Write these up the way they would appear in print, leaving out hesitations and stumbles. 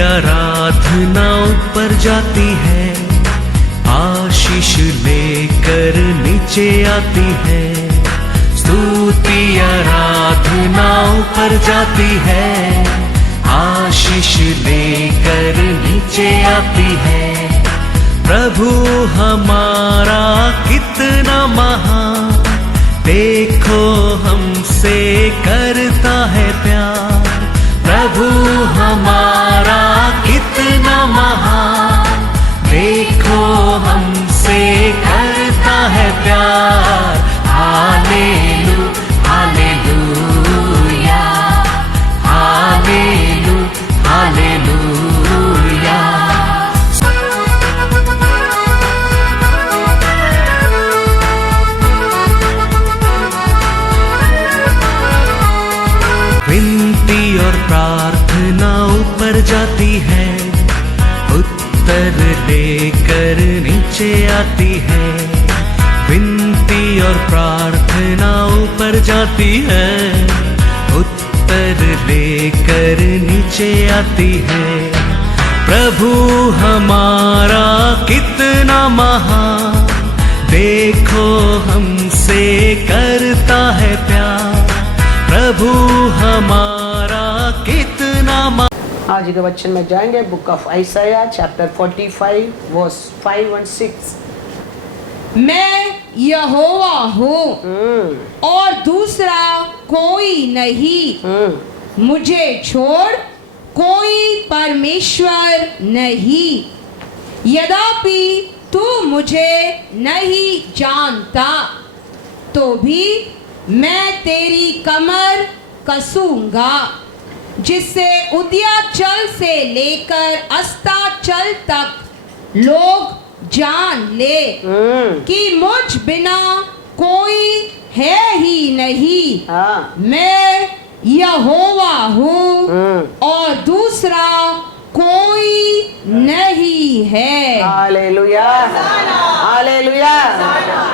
आराधना ऊपर जाती है, आशीष लेकर नीचे आती है। स्तुति आराधना ऊपर जाती है, आशीष लेकर नीचे आती है। प्रभु हमारा कितना महान, देखो हमसे करता है प्यार। प्रभु हमारा कितना महान, देखो हमसे करता है प्यार। हालेलू हालेलूया, हालेलू हालेलूया। विनती और प्रार्थना ऊपर जाती है, उत्तर लेकर नीचे आती है। विनती और प्रार्थना ऊपर जाती है, उत्तर लेकर नीचे आती है। प्रभु हमारा कितना महान, देखो हमसे करता है प्यार। प्रभु हमारा कितना आज के वचन में जाएंगे। बुक ऑफ आइसाया चैप्टर 45 वर्स 5 और 6। मैं यहोवा हूँ और दूसरा कोई नहीं, मुझे छोड़ कोई परमेश्वर नहीं। यद्यपि तू मुझे नहीं जानता, तो भी मैं तेरी कमर कसूंगा, जिससे उदयाचल से लेकर अस्ताचल तक लोग जान ले कि मुझ बिना कोई है ही नहीं। मैं यहोवा हूँ और दूसरा कोई नहीं है। Hallelujah hallelujah.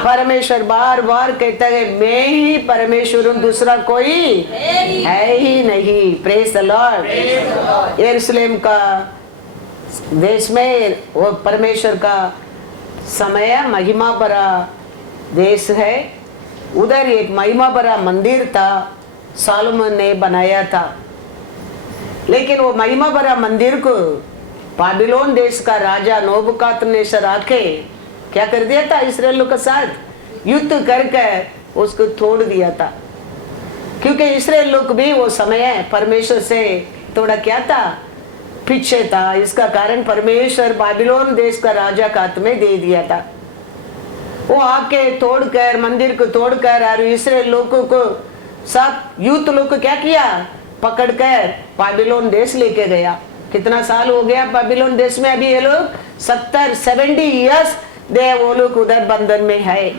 परमेश्वर बार बार कहता है मैं ही परमेश्वर हूँ, दूसरा कोई है ही नहीं। Praise the Lord. यरूशलेम का देश में वो परमेश्वर का समय महिमा भरा देश है। उधर एक महिमा भरा मंदिर था, सालोमन ने बनाया था। लेकिन वो महिमा भरा मंदिर को बाबिलोन देश का राजा नबूकदनेस्सर आके क्या कर दिया था, इस्राएलियों के साथ युद्ध करके उसको तोड़ दिया था। क्योंकि इस्राएल लोग भी वो समय परमेश्वर से थोड़ा क्या था, पीछे था। इसका कारण परमेश्वर बाबिलोन देश का राजा के हाथ में दे दिया था। वो आके तोड़कर मंदिर को तोड़कर और इस्राएल लोगों को सब यूथ लोग को क्या किया, पकड़कर बाबिलोन देश लेके गया। कितना साल हो गया बाबिलोन देश में? अभी ये लोग 70 इयर्स वो लोग उधर बंधन में है।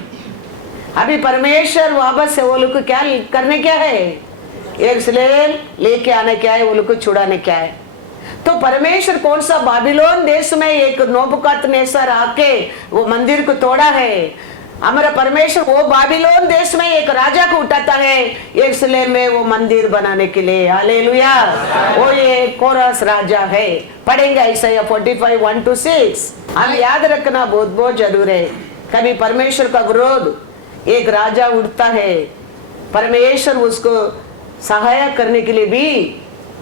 अभी परमेश्वर वापस से वो लोग को क्या करने क्या है, यरूशलेम लेके आने क्या है, वो लोग को छुड़ाने क्या है। तो परमेश्वर कौन सा बाबिलोन देश में एक नबूकदनेस्सर आके वो मंदिर को तोड़ा है। हमारा परमेश्वर वो बाबिलोन देश में एक राजा को उठाता है यरूशलेम में वो मंदिर बनाने के लिए। हालेलुया। वो ये कोरस राजा है। पढ़ेंगे आइसाया 45 1 to 6। हम याद रखना बहुत बहुत जरूर है। कभी परमेश्वर का विरोध एक राजा उठता है, परमेश्वर उसको सहायता करने के लिए भी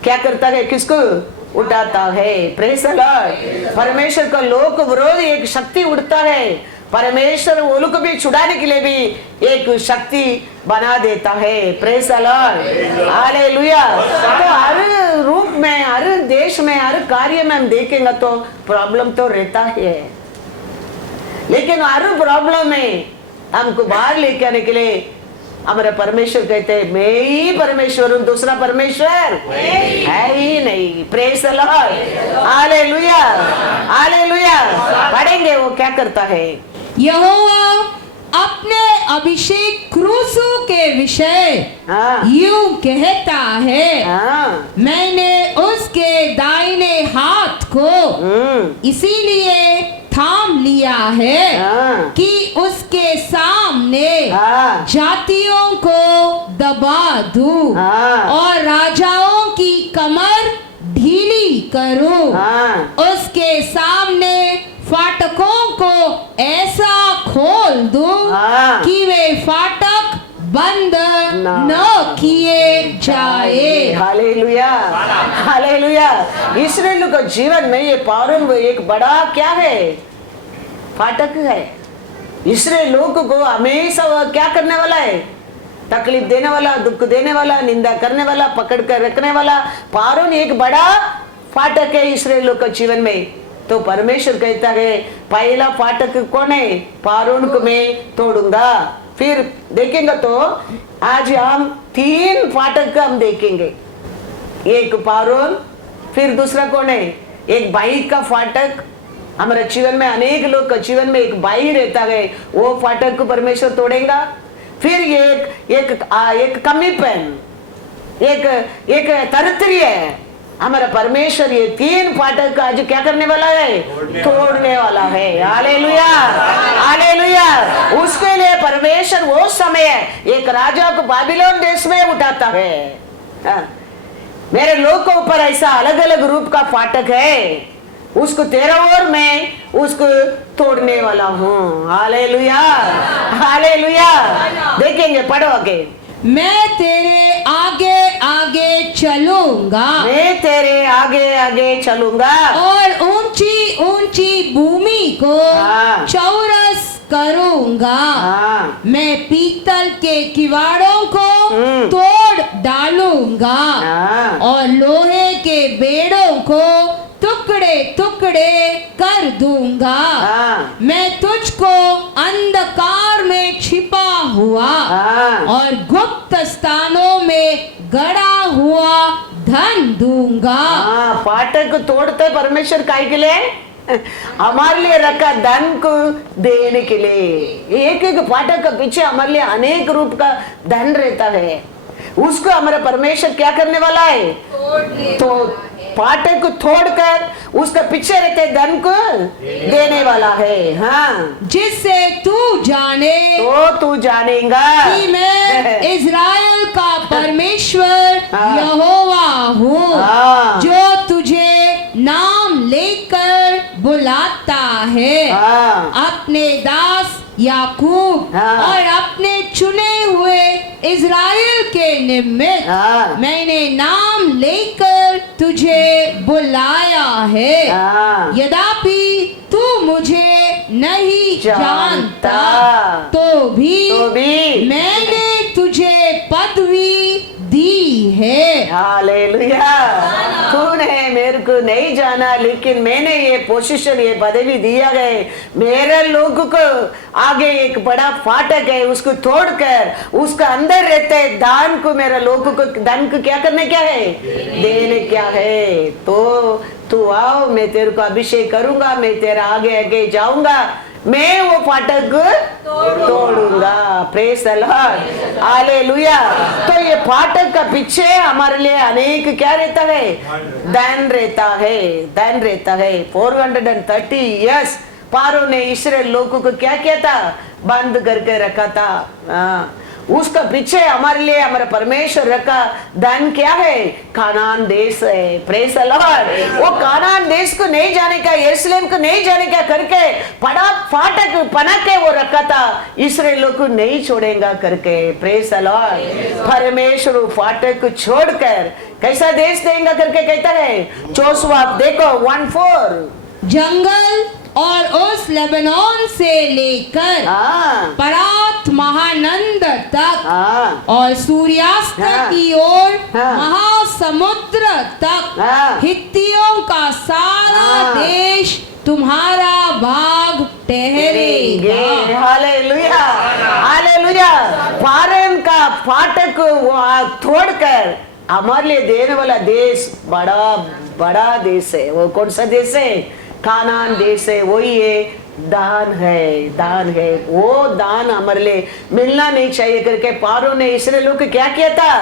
क्या करता है, किसको उठाता है। Praise the Lord. परमेश्वर का लोक विरोध एक शक्ति उठता है, परमेश्वर वो लोग को भी छुड़ाने के लिए भी एक शक्ति बना देता है। Praise the lord. हालेलुया। तो हर रूप में, हर देश में, हर कार्य में हम देखेंगे तो प्रॉब्लम तो रहता है, लेकिन हर प्रॉब्लम में हमको बाहर लेके आने के लिए हमारा परमेश्वर कहते हैं मैं ही परमेश्वर हूँ, दूसरा परमेश्वर है ही नहीं। Praise the lord. Hallelujah hallelujah. पढ़ेंगे वो क्या करता है। यहोवा अपने अभिषेक क्रूसों के विषय यूं कहता है, मैंने उसके दाहिने हाथ को इसीलिए थाम लिया है कि उसके सामने जातियों को दबा दूं और राजाओं की कमर ढीली करूं, हाँ उसके सामने फाटकों को ऐसा खोल दूं हाँ। कि वे फाटक बंद न किए जाए। Hallelujah, hallelujah. इस्राएल के जीवन में ये पारोन एक बड़ा क्या है, फाटक है। इस्राएल लोगों को हमेशा वह क्या करने वाला है, तकलीफ देने वाला, दुख देने वाला, निंदा करने वाला, पकड़ कर रखने वाला। पारोन एक बड़ा फाटक है इस्राएल के जीवन में। तो परमेश्वर कहता है पहला फाटक कौन है, पारोन को मैं तोड़ूंगा। फिर देखेंगे तो आज हम 3 फाटक हम देखेंगे, एक पारोन, फिर दूसरा कौन है, एक भाई का फाटक। हमारे जीवन में अनेक लोग के जीवन में एक भाई रहता है, वो फाटक को परमेश्वर तोड़ेगा। फिर एक कमीपन, एक तरतरी है। हमारा परमेश्वर ये 3 फाटक का आज क्या करने वाला है, तोड़ने वाला है। Hallelujah, hallelujah. उसके लिए परमेश्वर वो समय एक राजा को बाबिलोन देश में उठाता है। मेरे लोग के ऊपर ऐसा अलग अलग रूप का फाटक है, उसको तेरा ओर मैं उसको तोड़ने वाला हूँ। Hallelujah, hallelujah. देखेंगे, पढ़ो आगे। मैं तेरे आगे आगे चलूंगा, मैं तेरे आगे आगे चलूंगा और ऊंची ऊंची भूमि को हाँ। चौरस करूंगा। हाँ। मैं पीतल के किवाड़ों को तोड़ डालूंगा हाँ। और लोहे के बेड़ों को टुकड़े टुकड़े कर दूंगा। हाँ। मैं तुझको अंधकार में छिपा हुआ हाँ। और गुप्त स्थानों में गड़ा हुआ धन दूंगा। हाँ, फाटक को तोड़ते परमेश्वर काय के लिए, हमारे लिए रखा धन को देने के लिए। एक एक फाटक के पीछे हमारे लिए अनेक रूप का धन रहता है, उसको हमारा परमेश्वर क्या करने वाला है, तो फाटक को तोड़कर उसका पीछे रहते धन को देने वाला है। हाँ, जिससे तू जाने तो तू जानेगा कि मैं इज़राइल का परमेश्वर हाँ। यहोवा हूँ, हाँ। जो तुझे नाम लेकर बुलाता है। हाँ। अपने दास याकूब हाँ। और अपने चुने हुए इज़राइल के निमित्त हाँ। मैंने नाम लेकर तुझे बुलाया है। हाँ। यद्यपि तू मुझे नहीं जानता, तो भी मैंने तुझे पदवी दी है। हालेलुया। तूने मेरे को नहीं जाना, लेकिन मैंने ये पोजीशन, ये पदवी दिया गए। मेरे लोगों को आगे एक बड़ा फाटक है, उसको तोड़कर उसका अंदर रहते दान को, मेरे लोगों को धन को क्या करने क्या है, देने क्या है। तो तू आओ, मैं तेरे को अभिषेक करूंगा, मैं तेरा आगे आगे जाऊंगा, मैं वो फाटक तोड़ूंगा। Praise the lord, hallelujah. तो ये फाटक का पीछे हमारे लिए अनेक क्या रहता है, धन रहता है, धन रहता है। 430 इयर्स पारो ने इस्राएल लोगों को क्या किया था, बंद करके रखा था। हाँ, उसका पीछे हमारे लिए हमारा परमेश्वर रखा धन क्या है, कानान देश है। Praise the Lord. वो कानान देश को नहीं जाने का, यरूशलेम को नहीं जाने का करके बड़ा फाटक बना के वो रखा था, इस्राएल लोग को नहीं छोड़ेगा करके। Praise the Lord. परमेश्वर फाटक को छोड़कर कैसा देश देगा करके कहता है। जोशुआ देखो 1:4, जंगल और उस लेबनोन से लेकर परात महानंद तक और सूर्यास्त की ओर महासमुद्र तक हित्तियों का सारा देश तुम्हारा भाग ठहरेगा। Hallelujah, hallelujah. पारन का फाटक तोड़कर हमारे लिए देने वाला देश बड़ा बड़ा देश है। वो कौन सा देश है, कानान देश है। वही है, दान है, दान है। वो दान हमारे लिए मिलना नहीं चाहिए करके पारो ने इस्राएलियों को क्या किया था,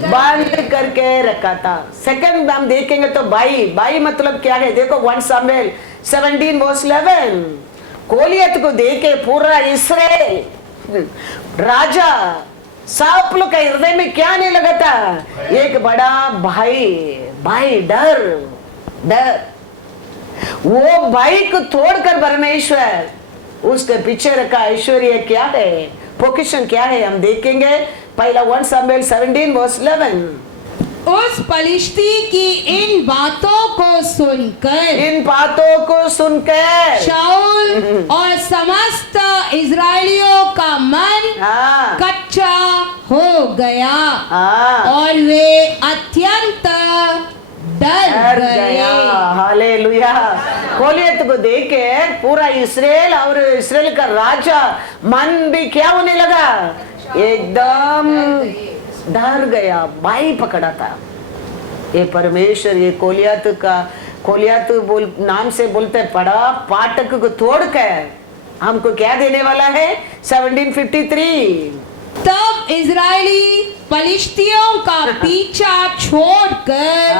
बंद करके रखा था। सेकंड हम देखेंगे तो भाई मतलब क्या है, देखो 1 सामुएल 17:11। गोलियत को देखे पूरा इस्राएल राजा सब लोग के हृदय में क्या नहीं लगा था, एक बड़ा भाई डर डर। वो भाई को तोड़कर परमेश्वर उसके पीछे रखा ऐश्वर्य क्या है, पोजीशन क्या है, हम देखेंगे। पहला 1 शमूएल 17:11। उस पलिश्ती की इन बातों को सुनकर शाऊल और समस्त इजरायलियों का मन हाँ कच्चा हो गया हाँ और वे अत्यंत डर गए। हालेलुया। गोलियत को देख के पूरा इस्राएल और इस्राएल का राजा मन भी क्या होने लगा, एकदम डर गया, भाई पकड़ा था। ये परमेश्वर ये कोलियात बोल नाम से बोलते पड़ा फाटक को तोड़कर हमको क्या देने वाला है। 1753 तब इजरायली पलिश्तियों का पीछा छोड़कर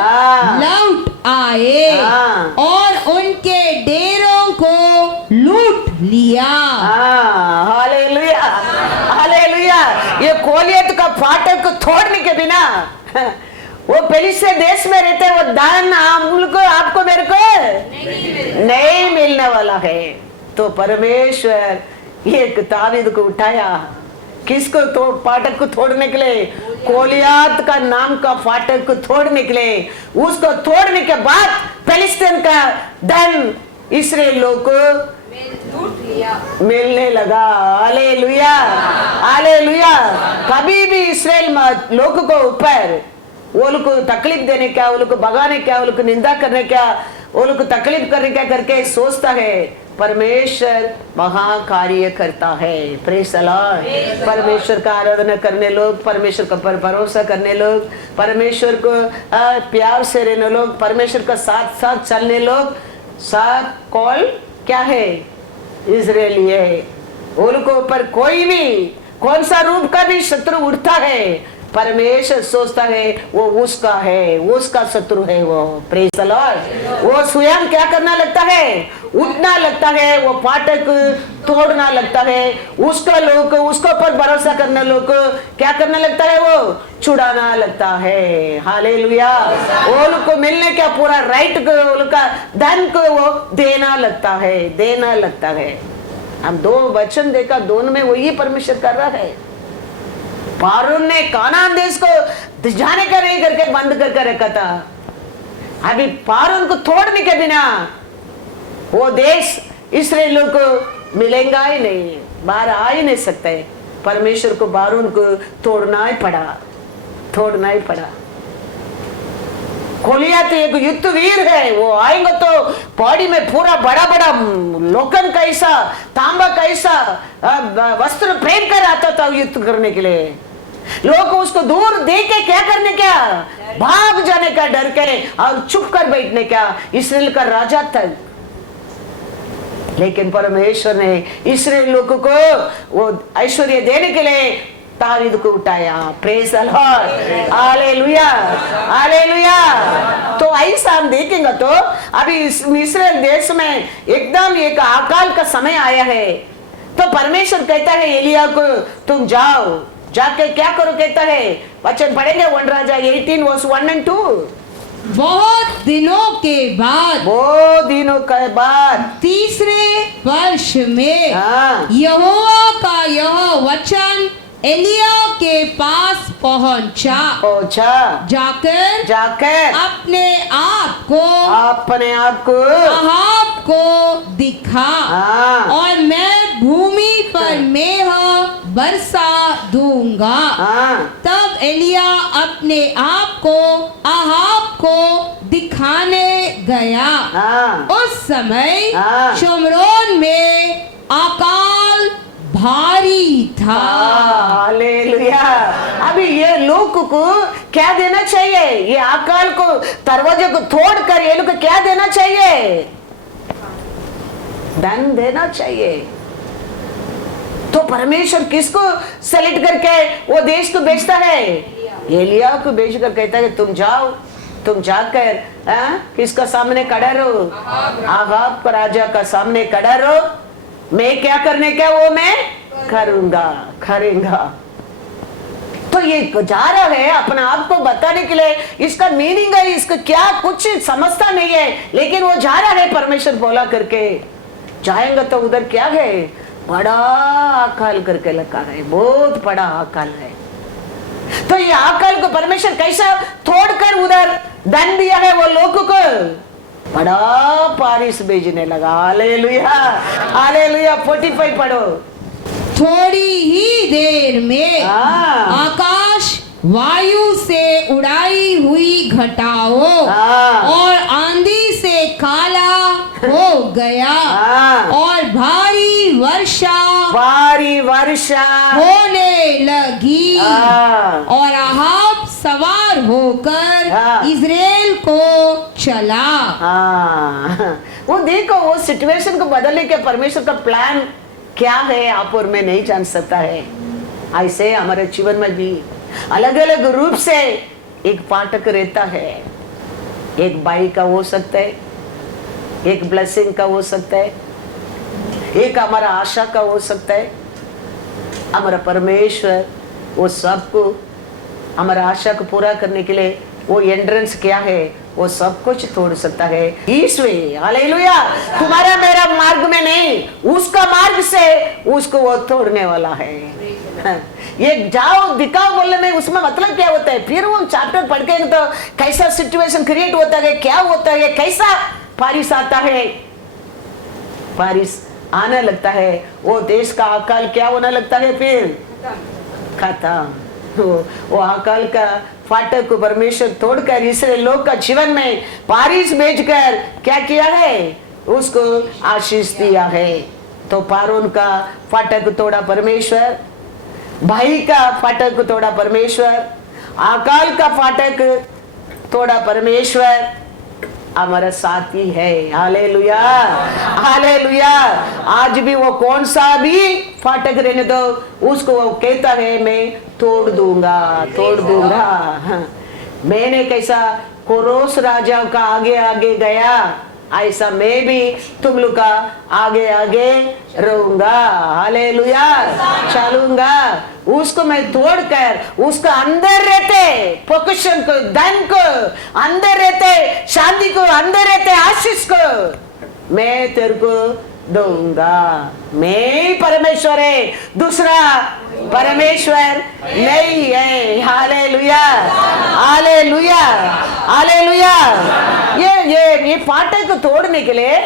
लौट आए और उनके डेरों को लूट लिया। Hallelujah hallelujah. ये कोलियत का फाटक को तोड़ने के बिना वो पेलिस्ते देश में रहते वो दान आपको मेरे को नहीं मिलने वाला है। तो परमेश्वर एक ताबीद को उठाया, किसको तो फाटक को तोड़ने के लिए, कोलियात का नाम का फाटक को तोड़ने के लिए। उसको तोड़ने के बाद फिलिस्तीन का धन इस्राएल लोग को मिलने लगा। Hallelujah hallelujah. कभी भी इस्राएल लोग को ऊपर वो लोग को तकलीफ देने क्या, वो लोग को भगाने क्या, वो लोग को निंदा करने क्या, वो लोग को तकलीफ करने क्या करके सोचता है, परमेश्वर महाकार्य करता है। Praise the Lord. परमेश्वर का आराधना करने लोग, परमेश्वर का पर भरोसा करने लोग, परमेश्वर को प्यार से रहने लोग, परमेश्वर का साथ साथ चलने लोग, सब कॉल क्या है, इजरायली है। उनको ऊपर कोई भी कौन सा रूप का भी शत्रु उठता है, परमेश्वर सोचता है वो उसका है, उसका शत्रु है वो। Praise the Lord. वो स्वयं क्या करना लगता है, उठना लगता है, वो फाटक तोड़ना लगता है, उसका लोग उसको पर भरोसा करने लोग क्या करना लगता है, वो छुड़ाना लगता है। हालेलुया। वो लोग को मिलने का पूरा राइट को का धन को वो देना लगता है, देना लगता है। हम दो वचन देखा, दोनों में वही परमेश्वर कर रहा है। फारून ने कानान देश को जाने का नहीं करके बंद करके रखा था। अभी फारून को तोड़ने के बिना वो देश इस्राएलियों को मिलेगा ही नहीं, बाहर आ ही नहीं सकते। परमेश्वर को फारून को तोड़ना ही पड़ा, तोड़ना ही पड़ा। गोलियत एक युद्ध वीर है, वो आएंगे तो पहाड़ी में पूरा बड़ा बड़ा लोकन का ऐसा तांबा का ऐसा वस्त्र पहन कर आता था युद्ध करने के लिए। लोग उसको दूर देख के क्या करने क्या, भाग जाने का डर के और चुप कर बैठने का, इस्राएल का राजा तक। लेकिन परमेश्वर ने इस्राएल लोगों को वो ऐश्वर्य देने के लिए दावीद को उठाया। Praise the lord. Hallelujah hallelujah. तो ऐसा हम देखेंगे तो अभी इस्राएल देश में एकदम एक अकाल का समय आया है। तो परमेश्वर कहता है एलिया को, तुम जाओ, जाके क्या करो, कहता है, वचन पढ़ेंगे 1 राजा 18 वर्स 1 और 2। बहुत दिनों के बाद, बहुत दिनों के बाद तीसरे वर्ष में हाँ। यहोवा का यह वचन एलिया के पास पहुंचा। जाकर अपने आप को अहाब को दिखा और मैं भूमि पर मेह बरसा दूंगा। तब एलिया अपने आप को अहाब को दिखाने गया। उस समय शमरोन में अकाल भारी था। हालेलुया। अभी ये लोग को क्या देना चाहिए, ये अकाल को दरवाजे को तोड़कर ये लोग को क्या देना चाहिए, धन देना चाहिए। तो परमेश्वर किसको सेलेक्ट करके वो देश को बेचता है, एलिया को बेचकर कहता है तुम जाओ, तुम जाकर किसका सामने खड़ा रहो, अहाब का राजा का सामने खड़ा रहो, मैं क्या करने क्या वो मैं करूंगा। तो तो ये जा रहा है अपना आप को बताने के लिए, इसका मीनिंग है, इसका क्या कुछ समझता नहीं है, लेकिन वो जा रहा है परमेश्वर बोला करके। जाएंगे तो उधर क्या है, बड़ा अकाल करके लगा है, बहुत बड़ा अकाल है। तो ये अकाल को परमेश्वर कैसा तोड़कर उधर दंड दिया है वो लोग को, बड़ा बारिश भेजने लगा। Hallelujah, hallelujah. 45 पढ़ो। थोड़ी ही देर में आकाश वायु से उड़ाई हुई घटाओं और आंधी से काला हो गया और भारी वर्षा होने लगी और अहाब सवार होकर इज़राइल को चला। वो देखो, वो सिचुएशन को बदलने के परमेश्वर का प्लान क्या है आप और मैं नहीं जान सकता है। ऐसे हमारे जीवन में भी अलग अलग रूप से एक फाटक रहता है। एक बाई का हो सकता है, एक ब्लेसिंग का हो सकता है, एक हमारा आशा का हो सकता है। हमारा परमेश्वर वो सबको, हमारा आशा को पूरा करने के लिए वो एंट्रेंस क्या है, वो सब कुछ तोड़ सकता है। ईश्वर, हालेलुया। तुम्हारा मेरा मार्ग में नहीं, उसका मार्ग से उसको वो तोड़ने वाला है। ये जाओ दिखाओ बोलने में उसमें मतलब क्या होता है, फिर वो चैप्टर पढ़ के तो कैसा सिचुएशन क्रिएट होता है, क्या होता है, कैसा बारिश आता है, बारिश आने लगता है, वो देश का अकाल क्या होने लगता है, फिर खत्म। वो अकाल का फाटक को परमेश्वर तोड़कर इस्राएल लोग का जीवन में बारिश भेजकर क्या किया है, उसको आशीष दिया है। तो पारोन का फाटक तोड़ा परमेश्वर, भाई का फाटक तोड़ा परमेश्वर, अकाल का फाटक तोड़ा परमेश्वर, हमारा साथी है। Hallelujah, hallelujah. आज भी वो कौन सा भी फाटक रहने दो, उसको वो कहता है मैं तोड़ दूंगा, तोड़ दूंगा। मैंने कैसा कोरोस राजा का आगे आगे गया, ऐसा मैं भी तुम लोग का आगे आगे रहूंगा। हालेलुया, चलूंगा। उसको मैं तोड़कर उसका अंदर रहते पोजिशन को, धन को अंदर रहते, शांति को अंदर रहते, आशीष को मैं तेरे को दूंगा। मैं परमेश्वर है, दूसरा परमेश्वर नहीं है। Hallelujah, hallelujah, hallelujah. ये फाटक को तोड़ने के लिए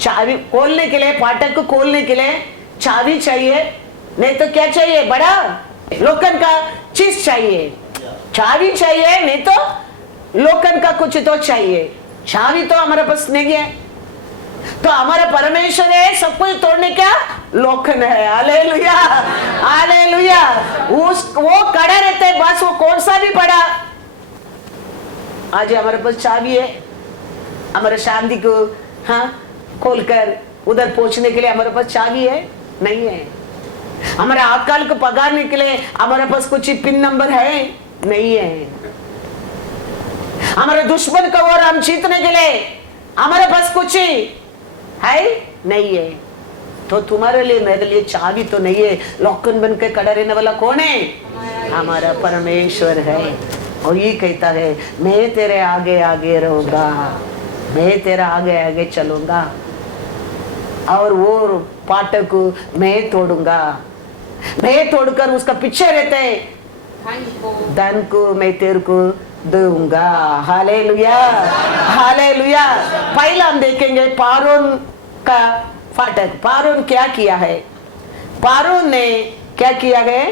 चाबी, खोलने के लिए, फाटक को खोलने के लिए चाबी चाहिए, नहीं तो क्या चाहिए, बड़ा लोखंड का चीज चाहिए। चाबी चाहिए, नहीं तो लोखंड का कुछ तो चाहिए। चाबी तो हमारे पास नहीं है, तो हमारा परमेश्वर है सब कुछ तोड़ने का लोखंड है। Hallelujah, hallelujah. वो कड़ा रहता है, बस वो कौन सा भी पड़ा। आज हमारे पास चाबी है, हमारे शांति को खोलकर उधर पहुंचने के लिए हमारे पास चाबी है, नहीं है। हमारे अकाल को पगारने के लिए हमारे पास कुछ पिन नंबर है, नहीं है। हमारे दुश्मन को और हम जीतने के लिए हमारे पास कुछ है, नहीं है। तो तुम्हारे लिए मेरे लिए चाबी तो नहीं है, लॉकन बन के खड़ा रहने वाला कौन है, हमारा परमेश्वर है। और ये कहता है मैं तेरे आगे आगे रहूंगा, मैं तेरा आगे आगे चलूंगा, और वो फाटक को मैं तोड़ूंगा। मैं तोड़कर उसका पीछे रहते धन को मैं तेरे को दूंगा। Hallelujah, hallelujah. पहला हम देखेंगे पारोन का फाटक। पारोन क्या किया है, पारोन ने क्या किया है,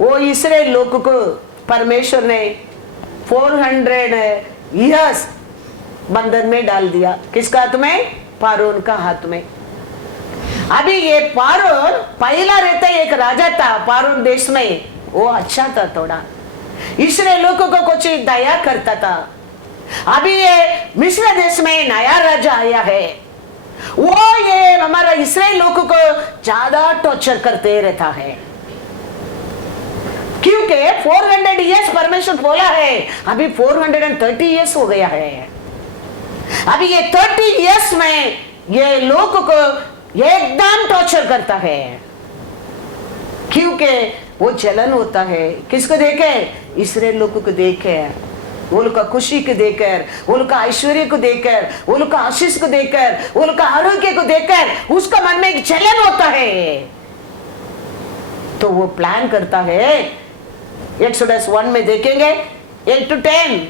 वो इस्राएल लोग को परमेश्वर ने 400 इयर्स बंधन में डाल दिया। किसका हाथ में, पारोन का हाथ में। अभी ये पारोन पहला रहता एक राजा था पारोन देश में, वो अच्छा था, थोड़ा इस्राएल लोगों को कुछ दया करता था। अभी ये मिस्र देश में नया राजा आया है, वो ये हमारा इस्राएल लोगों को ज्यादा टॉर्चर करते रहता है, क्योंकि 400 इयर्स परमेश्वर बोला है, अभी 430 इयर्स हो गया है। अभी ये 30 इयर्स में ये लोगों को एकदम टॉर्चर करता है, क्योंकि वो जलन होता है। किसको देखे? इस्राएल लोगों को देखे, वो लोग का खुशी को देखकर, वो लोग का ऐश्वर्य को देखकर, वो लोग का आशीष को देखकर, वो लोग का आरोग्य को देखकर उसका मन में एक जलन होता है। तो वो प्लान करता है। एक्सोडस 1 में देखेंगे 8 to 10।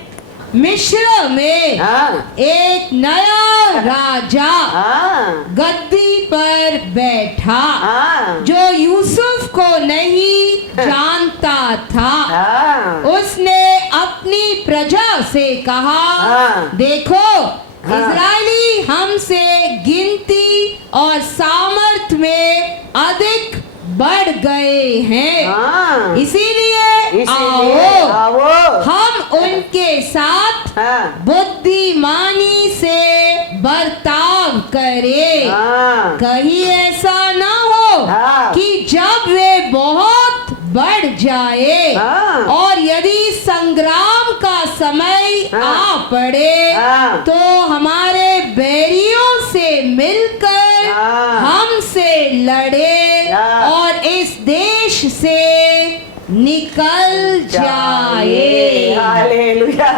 मिस्र में हाँ एक नया राजा हाँ गद्दी पर बैठा हाँ जो यूसुफ को नहीं जानता था। हाँ उसने अपनी प्रजा से कहा, हाँ। देखो हाँ। इजरायली हमसे गिनती और सामर्थ में अधिक बढ़ गए हैं। हाँ। इसीलिए आओ हम उनके साथ हाँ बुद्धिमानी से बर्ताव करें। हाँ कहीं ऐसा ना हो हाँ। कि जब वे बहुत बढ़ जाए हाँ। और यदि संग्राम का समय हाँ। आ पड़े हाँ। तो हमारे बैरियों से मिलकर हाँ। हमसे लड़े हाँ। और इस देश से निकल जाए। Hallelujah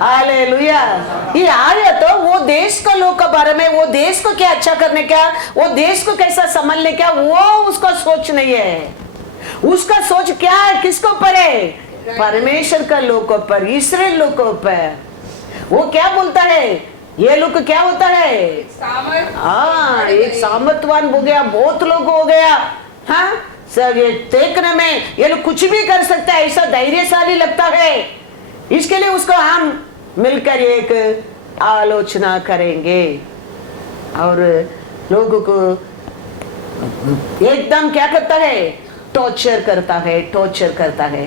hallelujah. ये आया तो वो देश का लोग के बारे में, वो देश को क्या अच्छा करने का, वो देश को कैसा संभालने का, वो उसका सोच नहीं है। उसका सोच क्या है? किसको ऊपर है? परमेश्वर का लोगों पर, इस्राएल लोगों पर। वो क्या बोलता है? ये लोग क्या होता है? हाँ एक सामर्थवान हो गया, बहुत लोग हो गया। हाँ सर ये देखने में ये लोग कुछ भी कर सकता है, ऐसा धैर्यशाली लगता है। इसके लिए उसको हम मिलकर एक आलोचना करेंगे और लोगों को एकदम क्या करता है? टॉर्चर करता है, टॉर्चर करता है।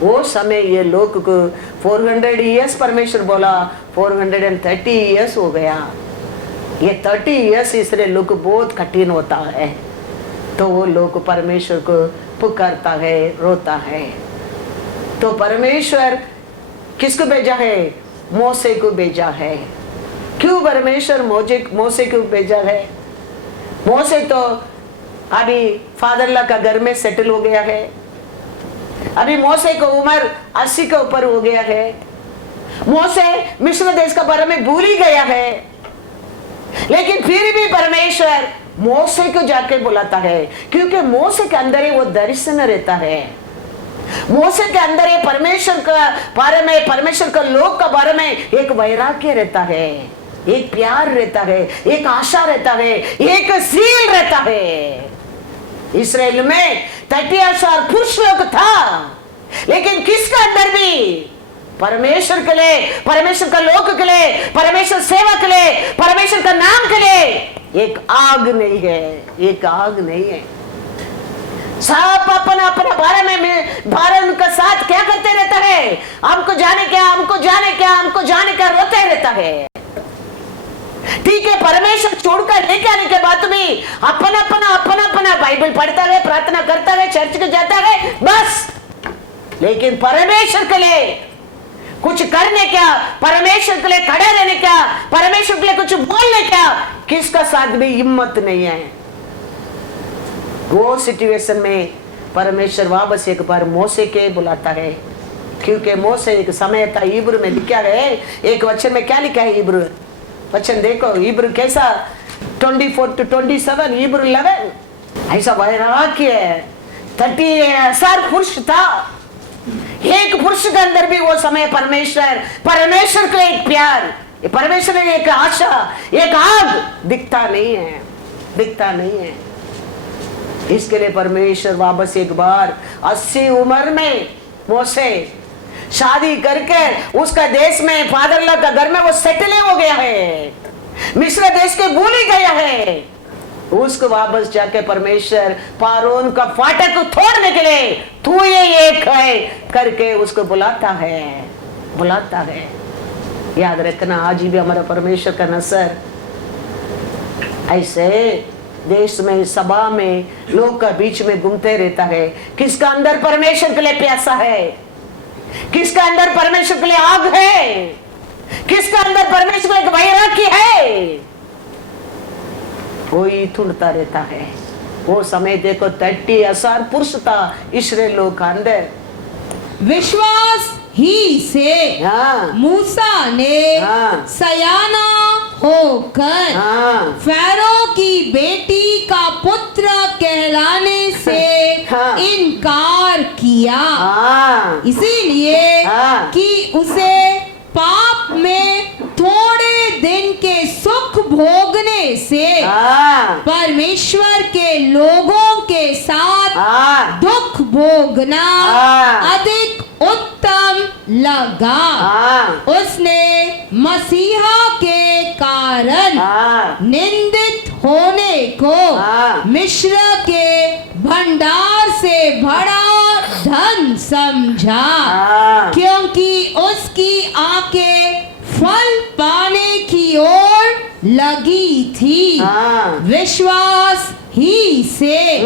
वो समय ये लोग को 400 इयर्स परमेश्वर बोला, 430 इयर्स हो गया। ये 30 इयर्स इसलिए लोग बहुत कठिन होता है। तो वो लोग परमेश्वर को पुकारता है, रोता है। तो परमेश्वर किसको भेजा है? मोसे को भेजा है। क्यों परमेश्वर मोसे को भेजा है? मोसे तो अभी फादरला का घर में सेटल हो गया है। अभी मोसे को उम्र 80 के ऊपर हो गया है। मोसे मिस्र देश का बारे में भूल ही गया है, लेकिन फिर भी परमेश्वर मोसे को जाके बुलाता है, क्योंकि मोसे के अंदर ही वो दर्शन रहता है। मोसे के अंदर ये परमेश्वर का बारे में, परमेश्वर का लोक का बारे में एक वैराग्य रहता है, एक प्यार रहता है, एक आशा रहता है, एक सील रहता है। इस्राएल में 30,000 पुरुष लोग था, लेकिन किसका अंदर भी परमेश्वर के लिए, परमेश्वर का लोक के लिए, परमेश्वर सेवा के लिए, परमेश्वर का नाम के लिए एक आग नहीं है, एक आग नहीं है। सब अपना अपना बारे में भारत का साथ क्या करते रहता है? हमको जाने क्या, हमको जाने क्या, हमको जाने क्या रोते रहता है। ठीक है, परमेश्वर छोड़कर लेके आने के बाद भी अपना अपना अपना अपना बाइबल पढ़ता है, प्रार्थना करता है, चर्च को जाता है, बस। लेकिन परमेश्वर के लिए कुछ करने क्या, परमेश्वर के लिए खड़े रहने क्या, परमेश्वर के लिए कुछ बोलने क्या, किसका साथ भी हिम्मत नहीं है। वो सिचुएशन में परमेश्वर वापस एक बार मोसे के बुलाता है, क्योंकि मोसे एक समय था। इब्रू में लिखा है, एक वचन में क्या लिखा है? इब्रू वचन देखो, इब्रू कैसा 24 to 27, इब्रू 11 ऐसा वैराग्य है। 30,000 पुरुष था, एक पुरुष के अंदर भी वो समय परमेश्वर का एक प्यार, परमेश्वर की एक आशा, एक आग दिखता नहीं है, दिखता नहीं है। इसके लिए परमेश्वर वापस एक बार 80 उम्र में मोसे शादी करके उसका देश में फादरला का घर में वो सेटल हो गया है, मिस्र देश के भूल ही गया है। उसको वापस जाके परमेश्वर पारोन का फाटक को तोड़ने के लिए तू ये एक है करके उसको बुलाता है, बुलाता है। याद रखना, आज भी हमारा परमेश्वर का नसर ऐसे देश में, सभा में, लोग का बीच में घूमते रहता है। किसका अंदर परमेश्वर के लिए प्यासा है? किसका अंदर परमेश्वर के लिए आग है? किसका अंदर परमेश्वर के लिए वैराग्य है? कोई ढूंढता रहता है, वो समय देखो 30,000 पुरुष था इस्राएल लोग के अंदर। विश्वास ही से हाँ मूसा ने हाँ। सयाना होकर हाँ फैरो की बेटी का पुत्र कहलाने से हाँ। इनकार किया, हाँ इसीलिए हाँ। कि उसे पाप में थोड़े दिन के सुख भोगने से हाँ परमेश्वर के लोगों के साथ हाँ दुख भोगना हाँ। अधिक उत्तम लगा। हाँ उसने मसीहा के कारण हाँ निंदित होने को हाँ। मिस्र के भंडार से बड़ा धन समझा, हाँ क्योंकि उसकी आंखें फल पाने की ओर लगी थी। हाँ विश्वास ही से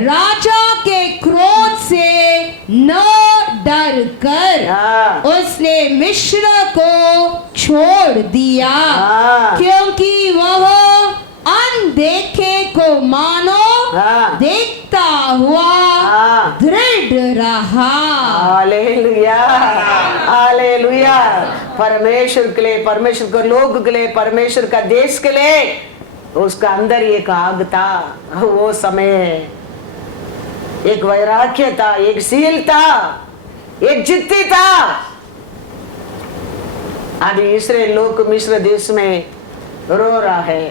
राजा के क्रोध से न डर कर हाँ। उसने मिस्र को छोड़ दिया, हाँ। क्योंकि वह अनदेखे को मानो हाँ। देखता हुआ हाँ। दृढ़ रहा। Hallelujah hallelujah. परमेश्वर के लिए, परमेश्वर के लोग के लिए, परमेश्वर का देश के लिए उसका अंदर एक आग था। वो समय एक वैराग्य था, एक सील था, एक जिद्दी था। आज इस्राएल लोग मिस्र देश में रो रहा है।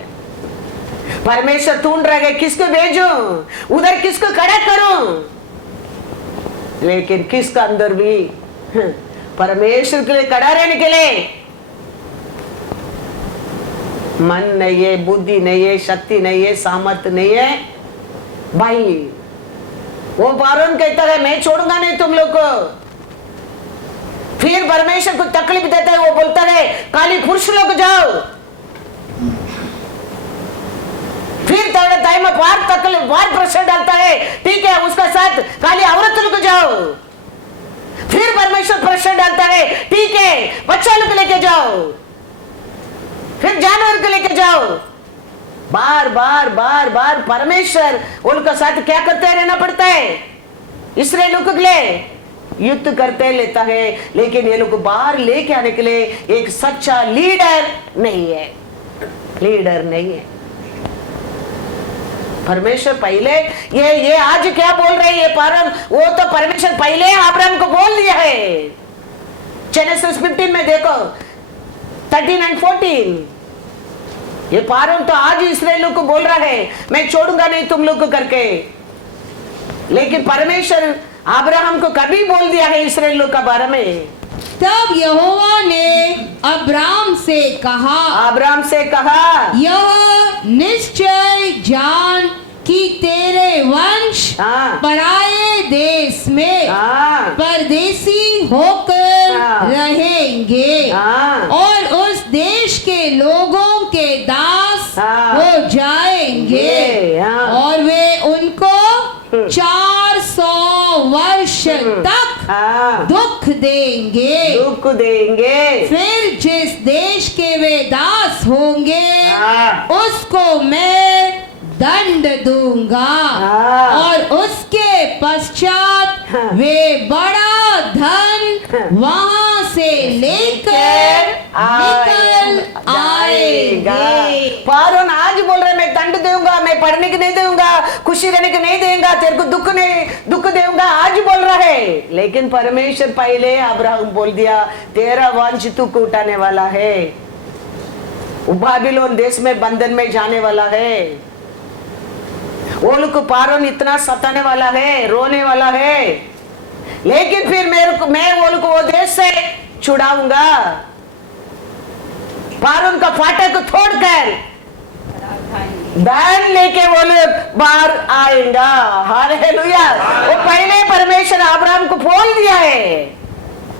परमेश्वर ढूंढ रहा है किसको भेजूं, उधर किसको खड़ा करूं, लेकिन किसका अंदर भी परमेश्वर के लिए खड़ा रहने के लिए मन नहीं है, बुद्धि नहीं है, शक्ति नहीं है, सामर्थ्य नहीं है। भाई वो पारोन कहता है मैं छोड़ूंगा नहीं तुम लोग को। फिर परमेश्वर को तकलीफ देता है, वो बोलता है काली पुरुष लोग जाओ। फिर थोड़ा टाइम में बार प्रेशर डालता है, ठीक है उसका साथ काली औरत लोग जाओ। फिर परमेश्वर प्रेशर डालता है, ठीक है बच्चा लोग लेके जाओ, फिर जानवर को लेके जाओ। बार बार बार बार परमेश्वर उनका साथ क्या करते रहना पड़ता है। इस्राएल लोगों के लिए युद्ध करते लेता है, लेकिन ये लोग बाहर लेके आने के लिए एक सच्चा लीडर नहीं है, लीडर नहीं है। परमेश्वर पहले ये आज क्या बोल रहे हैं ये पारम, वो तो परमेश्वर पहले अब्राहम को बोल दिया है। जेनेसिस 15 में देखो 13 और 14। ये पारम तो आज इस्राएल को बोल रहा है मैं छोड़ूंगा नहीं तुम लोग को करके। लेकिन परमेश्वर अब्राहम को कभी बोल दिया है इस्राएल लोग का बारे में। तब यहोवा ने अब्राम से कहा, यह निश्चय जान कि तेरे वंश हाँ। पराये देश में हाँ। परदेसी होकर हाँ। रहेंगे हाँ। और उस देश के लोगों के दास हाँ। हो जाएंगे हाँ। और वे उनको 400 वर्ष तक हाँ। दुख देंगे। फिर जिस देश के वे दास होंगे हाँ। उसको मैं दंड दूंगा हाँ। और उसके पश्चात हाँ। वे बड़ा धन वहां से लेकर निकल आएंगे। पारोन आज बोल रहे मैं दंड दूंगा, मैं पढ़ने की नहीं दूंगा, खुशी रहने की नहीं देंगे, तेरे को दुख दूंगा, आज बोल रहा है। लेकिन परमेश्वर पहले अब्राहम बोल दिया तेरा वंश तू को उठाने वाला है, बाबिलोन देश में बंधन में जाने वाला है। वो लोग को पारोन इतना सताने वाला है, रोने वाला है, लेकिन फिर मैं वो लोग को वो देश से छुड़ाऊंगा। पारोन का फाटक को तोड़कर दान लेके वो लोग बाहर आएगा। हालेलुया। वो पहले परमेश्वर अब्राहम को बोल दिया है,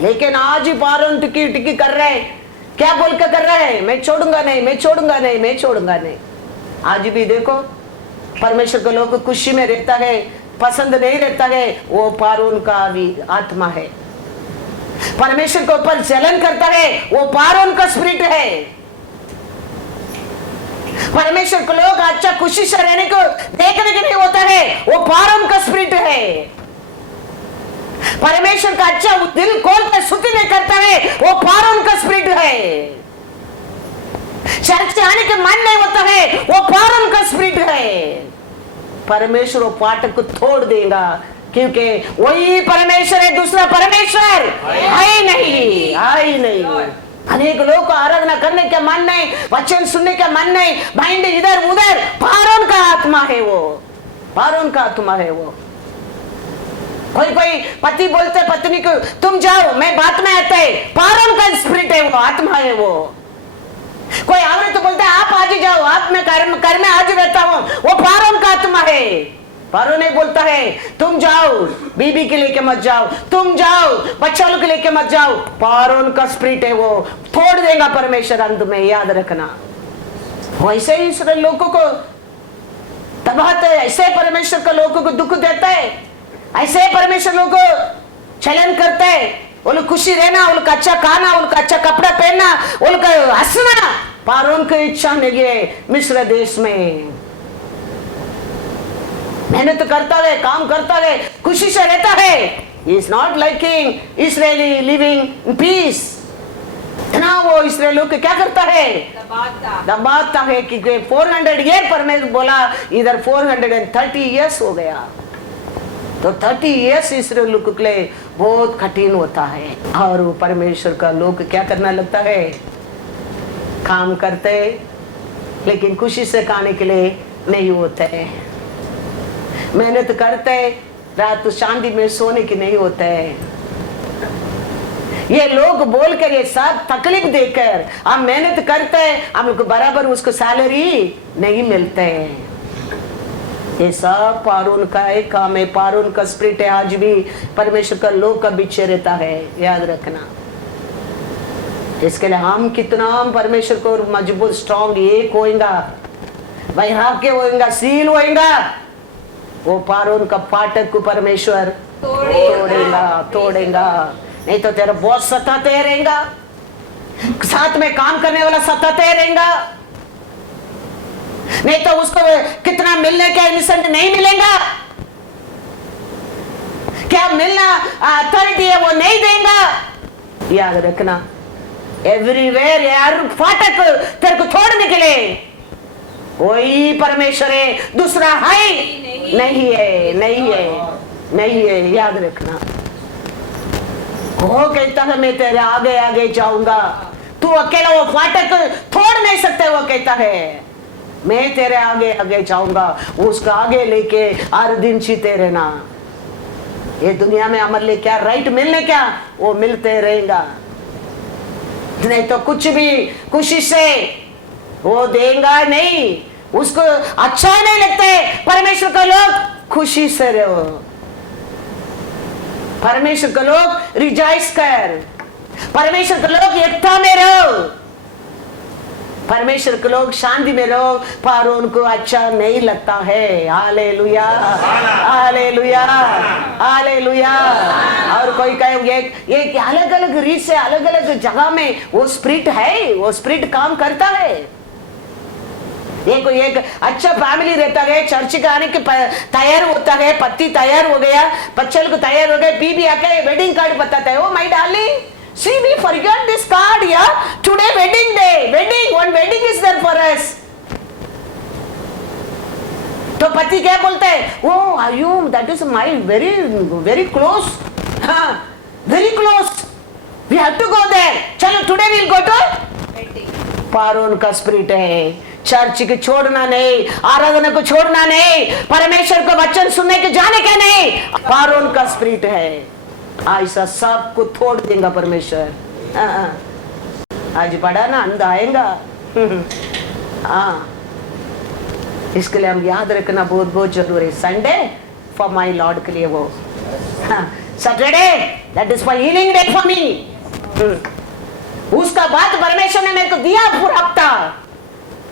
लेकिन आज ही पारोन टिकी कर रहे हैं। क्या बोल कर रहा है, मैं छोड़ूंगा नहीं, मैं छोड़ूंगा नहीं, मैं छोड़ूंगा नहीं। आज भी देखो परमेश्वर को लोग खुशी में रहता है, पसंद नहीं रहता है, वो पारोन का भी आत्मा है। परमेश्वर के ऊपर जलन करता है, वो पारोन का स्पिरिट है। परमेश्वर को लोग अच्छा खुशी से रहने को देखने के नहीं होता है, वो पारोन का स्पिरिट है। परमेश्वर का अच्छा दिल खोल कर स्तुति नहीं करता है, वो पारोन का स्पिरिट है। चर्च आने के मन नहीं होता है, वो पारोन का स्पिरिट है। परमेश्वर वो फाटक को तोड़ देगा, क्योंकि वही परमेश्वर है, दूसरा परमेश्वर है नहीं। अनेक लोग को आराधना करने का मन नहीं, वचन सुनने का मन नहीं, माइंड इधर उधर। पारोन का आत्मा है वो, पारोन का आत्मा है वो। कोई पति बोलते पत्नी को तुम जाओ, मैं बात में आता है, पारोन का स्पिरिट है वो, आत्मा है वो। कोई औरत तो बोलता है आप आज जाओ, आप मैं घर में आज रहता हूं, वो पारोन का आत्मा है। पारोन नहीं बोलता है तुम जाओ, बीबी के लेके मत जाओ, तुम जाओ बच्चा लोग के लेके मत जाओ। पारोन का स्पिरिट है वो, तोड़ देगा परमेश्वर अंत में, याद रखना। वैसे ही इसराइल लोगों को दबाते है, ऐसे परमेश्वर का लोगों को दुख देता है, ऐसे परमेश्वर लोगों को चलन करता है। वो लोग खुशी रहना, उनका अच्छा खाना, उनका अच्छा कपड़ा पहनना, उनका हंसना, पारोन की इच्छा नहीं है। मिस्र देश में मेहनत करता है, काम करता है, खुशी से रहता है। Is not liking Israeli living in peace. ना वो इसराइल लोग क्या करता है, दबाता है कि 400 ईयर पर मैं बोला, इधर 430 ईयर्स हो गया। तो 30 ईयर्स इसराइल लोग के लिए बहुत कठिन होता है। और वो परमेश्वर का लोग क्या करना लगता है, काम करते लेकिन खुशी से खाने के लिए नहीं होते है, मेहनत करते रात शांति में सोने की नहीं होते है। ये लोग बोलकर, ये सब तकलीफ देकर हम मेहनत करते हैं, हमको बराबर उसको सैलरी नहीं मिलते हैं। ये सब पारोन का एक काम है, पारोन का स्पिरिट है। आज भी परमेश्वर का लोग का पीछे रहता है, याद रखना। इसके लिए हम कितना परमेश्वर को मजबूत स्ट्रॉन्ग एक होएगा, वैराग्य होएगा, सील होएगा, वो पारोन का फाटक को परमेश्वर तोड़ेगा। नहीं तो तेरा बॉस सताते रहेगा, साथ में काम करने वाला सताते रहेगा, नहीं तो उसको कितना मिलने का इंसेंट नहीं मिलेगा, क्या मिलना अथॉरिटी है वो नहीं देगा। याद रखना, एवरीवेयर यार फाटक तेरे को तोड़ने के लिए वही परमेश्वर है, दूसरा है नहीं है। याद रखना, वो कहता है मैं तेरे आगे आगे जाऊंगा, तू अकेला वो फाटक तोड़ नहीं सकते। वो कहता है मैं तेरे आगे आगे जाऊंगा, उसका आगे लेके हर दिन जीते रहना। ये दुनिया में हमारे लिए क्या राइट मिलने, क्या वो मिलते रहेगा, नहीं तो कुछ भी खुशी से वो देगा नहीं, उसको अच्छा नहीं लगता। परमेश्वर का लोग खुशी से रहो, परमेश्वर का लोग रिजॉइस कर, परमेश्वर के लोग एकता में रहो, परमेश्वर के लोग शांति में रहो। पारोन को अच्छा नहीं लगता है। Hallelujah, hallelujah, hallelujah. और कोई कहे ये अलग अलग रीत से अलग अलग जगह में वो स्पिरिट है, वो स्पिरिट काम करता है। कोई एक अच्छा फैमिली रहता है, चर्च का आने के तैयार होता है, पति तैयार हो गया, बच्चे को तैयार हो गए, बीबी आके वेडिंग कार्ड बताता है, oh my darling, see we forgot this card, yeah, today wedding day, one wedding is there for us। तो पति क्या बोलता है, oh are you, that is my very close, very close, we have to go there, चलो today we'll go to wedding। Paron का spirit है, church को छोड़ना नहीं, आराधना को छोड़ना नहीं, परमेश्वर को वचन सुनने के जाने के नहीं, पारोन का स्पिरिट है। ऐसा सबको तोड़ देगा परमेश्वर। आज पढ़ा ना, अंध आएगा। इसके लिए हम याद रखना बहुत बहुत जरूरी। संडे फॉर माई लॉर्ड के लिए, वो Saturday that is for healing day for me. उसका बाद परमेश्वर ने मेरे को दिया पूरा हफ्ता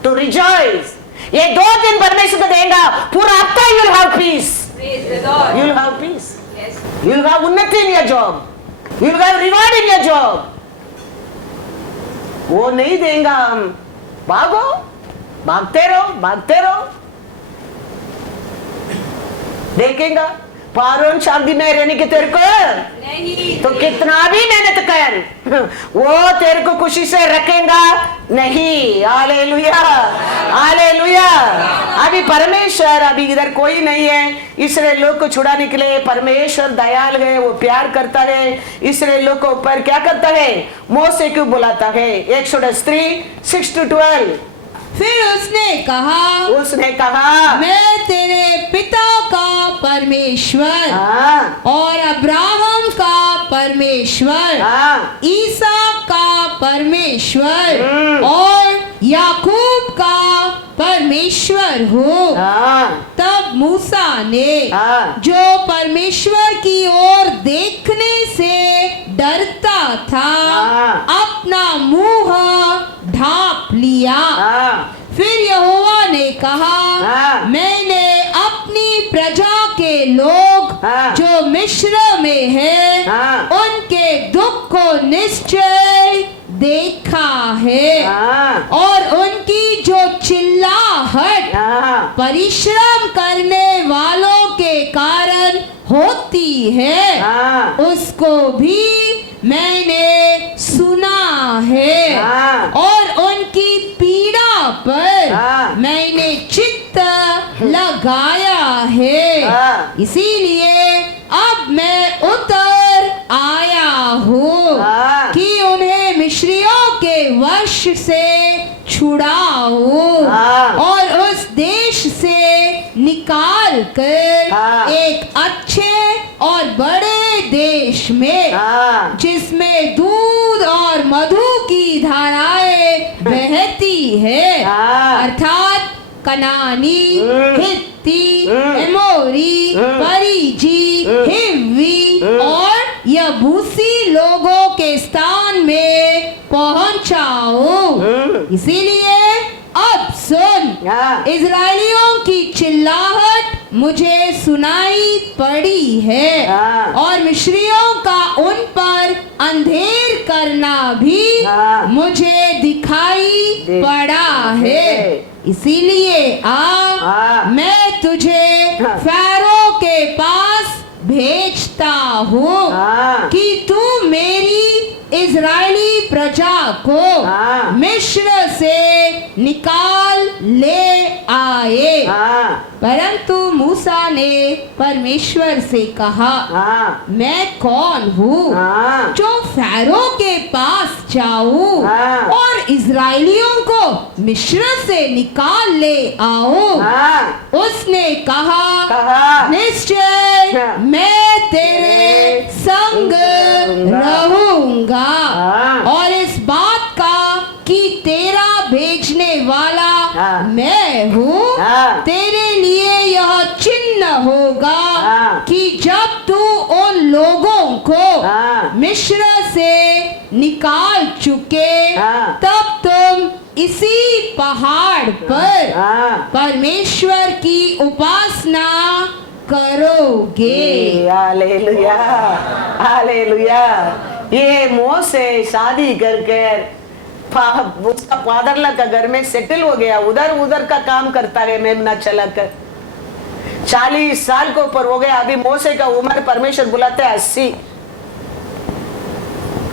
टू रिजॉइस। ये 2 दिन परमेश्वर को देगा, पूरा हफ्ता you will have piece, you will have piece, you will have unnati in your job, you will have reward in your job। वो नहीं देगा, हम भागो भागते रहो। देखेगा पारोन शादी में रहने के तेरे को नहीं, तो कितना भी मेहनत कर, वो तेरे को खुशी से रखेगा नहीं। Hallelujah, hallelujah. अभी परमेश्वर अभी इधर कोई नहीं है, इसराइल लोग को छुड़ाने के लिए परमेश्वर दयाल है, वो प्यार करता है। इसराइल लोग को ऊपर क्या करता है, मोसे क्यों बुलाता है। एक्सोडस 3:6-12। फिर उसने कहा मैं तेरे पिता का परमेश्वर और अब्राहम का परमेश्वर, ईसाक का परमेश्वर और याकूब का परमेश्वर हूँ। तब मूसा ने जो परमेश्वर की ओर देखने से डरता था अपना मुंह ढांप लिया। फिर यहोवा ने कहा मैंने अपनी प्रजा के लोग जो मिस्र में हैं उनके दुख को निश्चय देखा है और उनकी जो चिल्लाहट परिश्रम करने वालों के कारण होती है उसको भी मैंने सुना है और उनकी पीड़ा पर मैंने चित्त लगाया है। इसीलिए अब मैं उतर आया हूँ कि उन्हें मिस्रियों के वश से छुड़ाऊं और उस देश से निकाल कर एक अच्छे और बड़े देश में जिसमें दूध और मधु की धाराएं बहती है, अर्थात कनानी, हित्ती, एमोरी, परिजी, हिव्वी और यबूसी लोगों के स्थान में पहुंचाऊं। इसीलिए अब सुन, इजरायलियों की चिल्लाहट मुझे सुनाई पड़ी है और मिस्रियों का उन पर अंधेर करना भी मुझे दिखाई पड़ा है। इसीलिए मैं तुझे फैरो के पास भेजता हूँ कि तू मेरी इजरायली प्रजा को मिस्र से निकाल ले आए। परंतु मूसा ने परमेश्वर से कहा मैं कौन हूँ जो फैरो के पास जाऊं और इजरायलियों को मिस्र से निकाल ले आऊं। उसने कहा निश्चय मैं तेरे संग रहूंगा और इस बात का कि तेरा भेजने वाला मैं हूँ तेरे लिए यह चिन्ह होगा कि जब तू उन लोगों को मिस्र से निकाल चुके तब तुम इसी पहाड़ पर परमेश्वर की उपासना करोगे। Hallelujah, hallelujah. ये मोसे शादी करके उसका फादरला का घर में सेटल हो गया, उधर का काम करता है मेमना चला कर। 40 साल को ऊपर हो गया। अभी मोसे का उम्र परमेश्वर बुलाते है 80।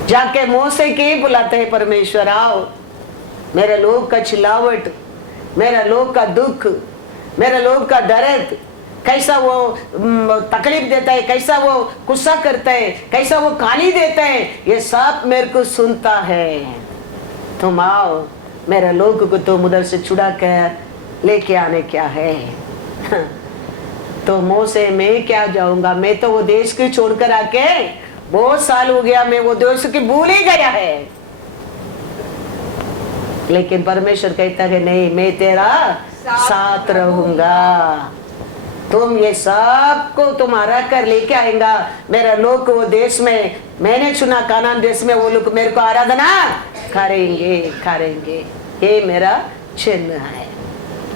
जाके मोसे के ही बुलाते हैं परमेश्वर, आओ मेरे लोग का चिल्लावट, मेरा लोग का दुख, मेरा लोग का दर्द, कैसा वो तकलीफ देता है, कैसा वो गुस्सा करता है, कैसा वो गाली देता है, ये सब मेरे को सुनता है। तुम आओ मेरे लोग को तुम उधर से छुड़ा कर लेके आने क्या है। तो मोसे मैं क्या जाऊंगा, मैं तो वो देश को छोड़कर आके बहुत साल हो गया, मैं वो देश की भूल ही गया है। लेकिन परमेश्वर कहता है नहीं, मैं तेरा साथ रहूंगा, तुम ये सब को तुम्हारा कर लेके आएगा। मेरा लोग वो देश में, मैंने सुना कानान देश में वो लोग मेरे को आराधना करेंगे, ये मेरा चिन्ह है।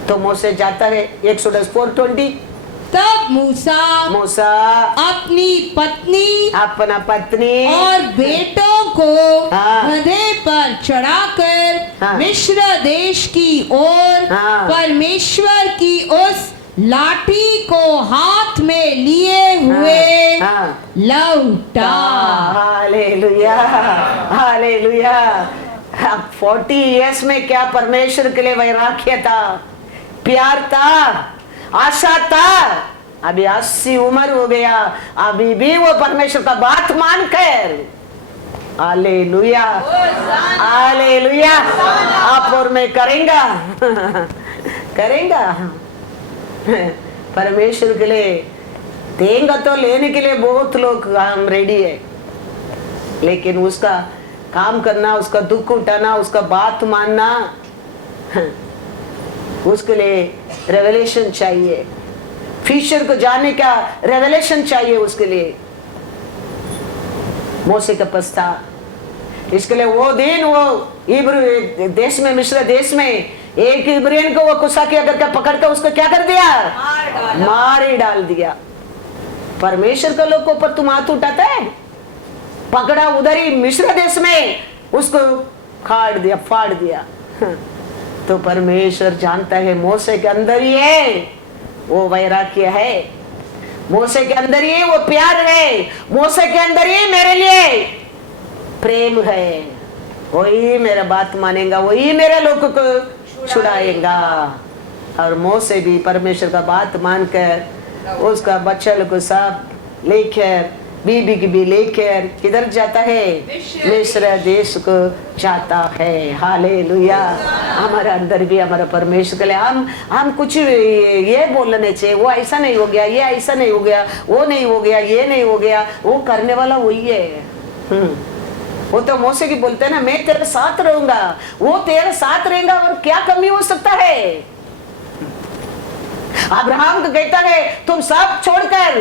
तो मोसे जाता है। एक्सोडस 4:20 तब मूसा मूसा अपनी पत्नी अपना पत्नी और बेटों को हाँ। गधे पर चढ़ाकर हाँ। मिस्र देश की ओर हाँ। परमेश्वर की उस लाठी को हाथ में लिए हुए हाँ। लौटा। Hallelujah, hallelujah. 40 इयर्स में क्या परमेश्वर के लिए वैराग्य था, प्यार था, आशा था। अभी 80 उम्र हो गया, अभी भी वो परमेश्वर का बात मानकर, हालेलुया, हालेलुया, आप और मैं करेंगा करेंगा। परमेश्वर के लिए देंगे तो लेने के लिए बहुत लोग हम रेडी है, लेकिन उसका काम करना, उसका दुख उठाना, उसका बात मानना, उसके लिए रेवलेशन चाहिए। फ्यूचर को जानने का रेवलेशन चाहिए उसके लिए। मोसे का पस्ता, इसके लिए वो दिन वो इब्रू देश में, मिस्र देश में एक इब्रियन को वो कुसा के अगर पकड़ कर उसको क्या कर दिया, मार ही डाल दिया। परमेश्वर का लोग के ऊपर तुम हाथ उठाते है, पकड़ा उधर ही मिस्र देश में, उसको फाड़ दिया। तो परमेश्वर जानता है मोसे के अंदर ही है वो वैराग्य है, मोसे के अंदर ही वो प्यार है, मोसे के अंदर ही मेरे लिए प्रेम है। वही मेरा बात मानेगा, वही मेरे लोगों को छुड़ाएगा। और मोसे भी परमेश्वर का बात मानकर उसका बच्चा लोग को सब लेकर, बीबी की भी लेकर किधर जाता है, मिस्र देश को जाता है। हालेलुया। हमारे अंदर भी हमारा परमेश्वर के लिए हम कुछ ये बोलने चाहिए, वो ऐसा नहीं हो गया, ये ऐसा नहीं हो गया, वो नहीं हो गया, ये नहीं हो गया, वो करने वाला वही है। वो तो मोसे की बोलते हैं ना, मैं तेरे साथ रहूंगा, वो तेरे साथ रहेगा और क्या कमी हो सकता है। अब्राहम को कहता है तुम सब छोड़कर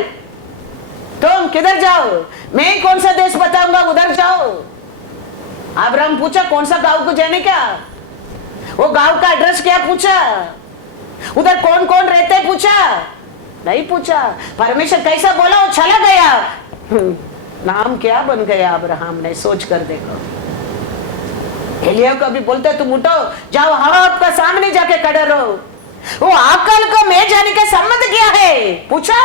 तुम किधर जाओ, मैं कौन सा देश बताऊंगा, उधर जाओ। अब्राहम पूछा कौन सा गांव को जाने का, वो गांव का एड्रेस क्या पूछा, उधर कौन कौन रहते पूछा, नहीं पूछा। परमेश्वर कैसा बोला, वो चला गया। नाम क्या बन गया अब्राहम ने, सोच कर देखो। एलिया को भी बोलते तुम उठो, जाओ आपका सामने जाके खड़े रहो। वो आकल को मैं जाने का सम्मत किया है, पूछा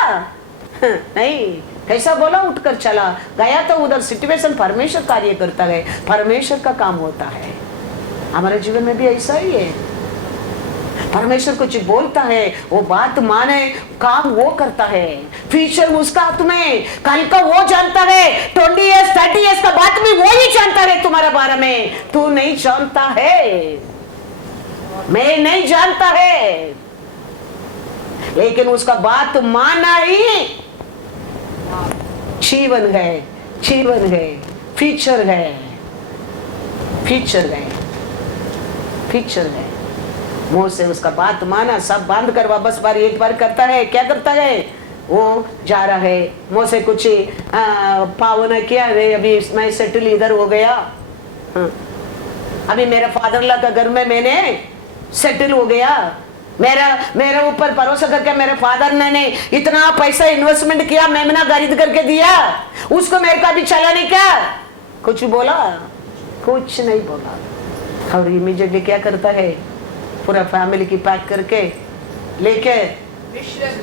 नहीं, कैसा बोला, उठकर चला गया। तो उधर सिचुएशन परमेश्वर कार्य करता है, परमेश्वर का काम होता है। हमारे जीवन में भी ऐसा ही है, परमेश्वर कुछ बोलता है, वो बात माने, काम वो करता है। फ्यूचर उसका हाथ में, कल का वो जानता है। 20 इयर्स 30 इयर्स का बात भी वो ही जानता है तुम्हारे बारे में, तू नहीं जानता है, मैं नहीं जानता है, लेकिन उसका बात माना ही जीवन है, जीवन है, फ्यूचर है, फ्यूचर है, फ्यूचर है। मुंह से उसका बात माना, सब बांध कर वापस बार एक बार करता है। क्या करता है, वो जा रहा है, मुंह से कुछ पावना किया है, अभी मैं सेटल इधर हो गया, अभी मेरे फादर ला का घर में मैंने सेटल हो गया, मेरे ऊपर भरोसा करके मेरे फादर ने इतना पैसा इन्वेस्टमेंट किया, मेमना खरीद करके दिया, उसको मेरे का भी चला नहीं क्या, कुछ बोला, कुछ नहीं बोला। और इमीडिएटली क्या करता है, पूरा फैमिली की पैक करके लेके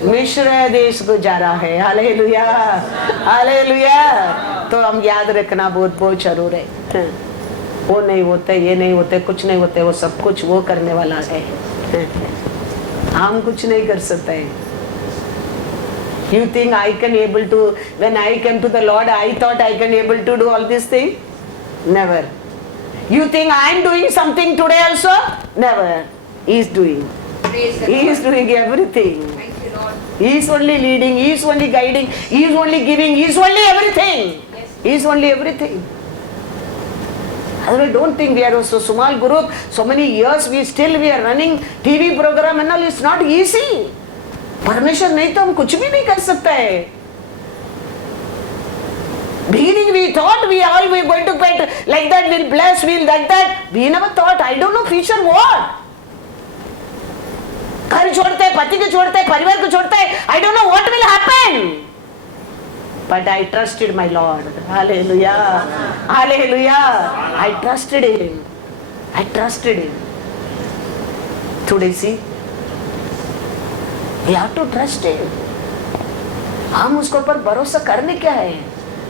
मिस्र देश को जा रहा है। Hallelujah, hallelujah. तो हम याद रखना बहुत बहुत जरूर है, वो नहीं होते, ये नहीं होते, कुछ नहीं होते, वो सब कुछ वो करने वाला है, हम कुछ नहीं कर सकते। You think I can able to, when I came to the Lord, I thought I can able to do all these things? Never. You think I am doing something today also? Never. He is doing. He is doing everything. He is only leading, he is only guiding, he is only giving, he is only everything. He is only everything. I don't think we are so small group, so many years we are running TV program and all, it's not easy. परमेश्वर नहीं तो हम कुछ भी नहीं कर सकते हैं। Beginning we thought we going to get like that, we'll bless, we'll like that. We never thought, I don't know future what. घर छोड़ते हैं, पति को छोड़ते हैं, परिवार को छोड़ते हैं. I don't know what will happen. But I trusted my Lord. Hallelujah. Hallelujah. I trusted Him. I trusted Him. Today see, we have to trust Him. हम उसके ऊपर भरोसा करने क्या है.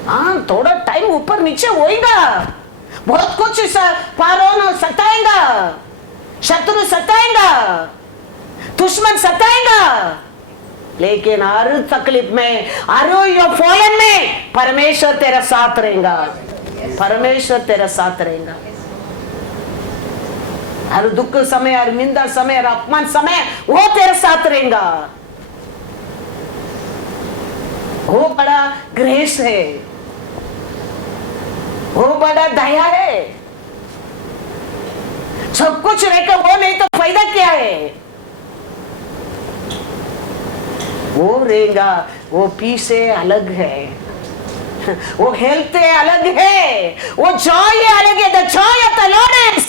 हाँ, थोड़ा टाइम ऊपर नीचे होएगा, बहुत कुछ फारोन सताएगा, शत्रु सताएगा, दुश्मन सताएगा, लेकिन हर तकलीफ में, हर फॉलन में परमेश्वर तेरा साथ रहेगा. परमेश्वर तेरा साथ रहेगा. हर दुख समय, हर निंदा समय, हर अपमान समय वो तेरे साथ रहेगा. वो बड़ा ग्रेस है, वो बड़ा दया है. सब कुछ रहकर वो नहीं तो फायदा क्या है. वो रहेगा, वो पीस से अलग है, वो हेल्थ अलग है, वो जॉय अलग है. The joy of the Lord is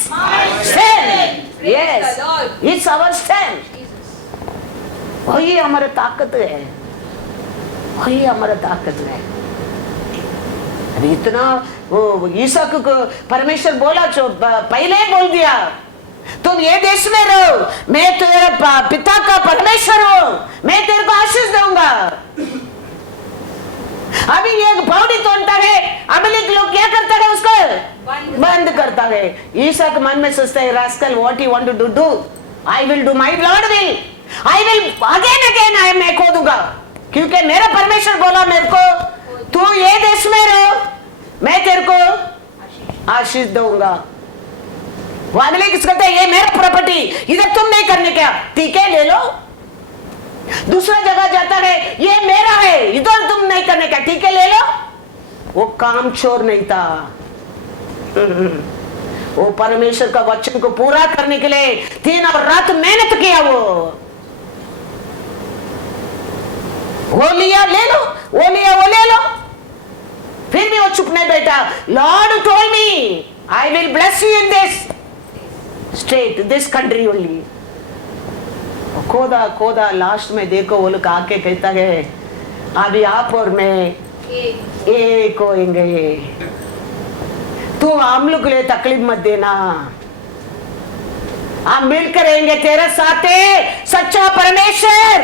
strength. Yes, it's our strength. वही हमारी ताकत है, वही हमारा ताकत है. अभी इतना वो इसहाक को परमेश्वर बोला, जो पहले बोल दिया, तुम ये देश में रहो, मैं तेरे पिता का परमेश्वर हूं, मैं तेरे को आशीष दूंगा. अभी ये पौड़ी तोड़ता है, अमेलेक लोग क्या करता है, उसको बंद करता है. इसहाक मन में सोचता है, rascal, what you want to do, I will do, my Lord will, I will again मैं खोदूंगा, क्योंकि मेरा परमेश्वर बोला मेरे को, तू ये देश में रहो, मैं तेरे को आशीष दूंगा. वो अमेलेक किस कहते हैं, ये मेरा प्रॉपर्टी, इधर तुम नहीं करने क्या, ठीक है ले लो. दूसरा जगह जाता है, ये मेरा है, इधर तुम नहीं करने का, ठीक है ले लो. वो काम चोर नहीं था, वो परमेश्वर का वचन को पूरा करने के लिए दिन और रात मेहनत किया. वो लिया ले लो, वो लिया वो ले लो. फिर भी वो चुप नहीं बैठा. Lord told me, I will bless you in this state, this country only. खोदा खोदा, लास्ट में देखो वो लोग आके कहता है, अभी आप और मैं एक होएंगे, तू हम लोग के लिए तकलीफ मत देना, हम मिलकर रहेंगे तेरे साथ है सच्चा परमेश्वर.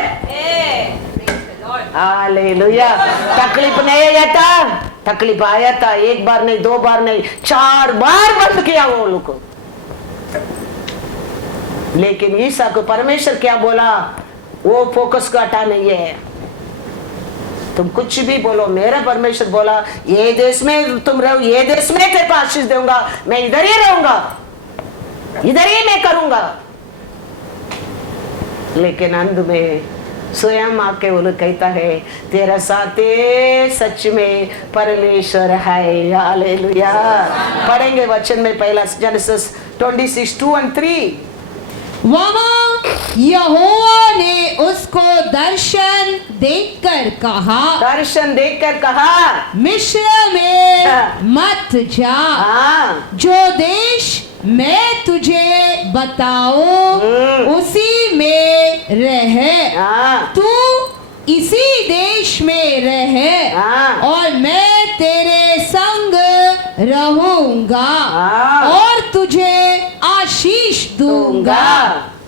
हालेलुया. तकलीफ नहीं आया था, तकलीफ आया था, एक बार नहीं, दो बार नहीं, 4 बार बंद किया वो लोग को. लेकिन ईसा को परमेश्वर क्या बोला, वो फोकस का हटा नहीं है. तुम कुछ भी बोलो, मेरा परमेश्वर बोला, ये देश में तुम रहो, ये देश में तेरे को आशीष दूंगा, मैं इधर ही रहूंगा, इधर ही मैं करूंगा. लेकिन अंत में स्वयं आके वो लोग कहता है, तेरा साथे सच में परमेश्वर है. हालेलुया. पढ़ेंगे वचन में पहला जेनेसिस 26:2-3. वहाँ यहोवा ने उसको दर्शन देखकर कहा, दर्शन देखकर कहा, मिस्र में मत जा, जो देश मैं तुझे बताऊं उसी में रह. तू इसी देश में रह और मैं तेरे संग रहूंगा और तुझे आशीष दूंगा,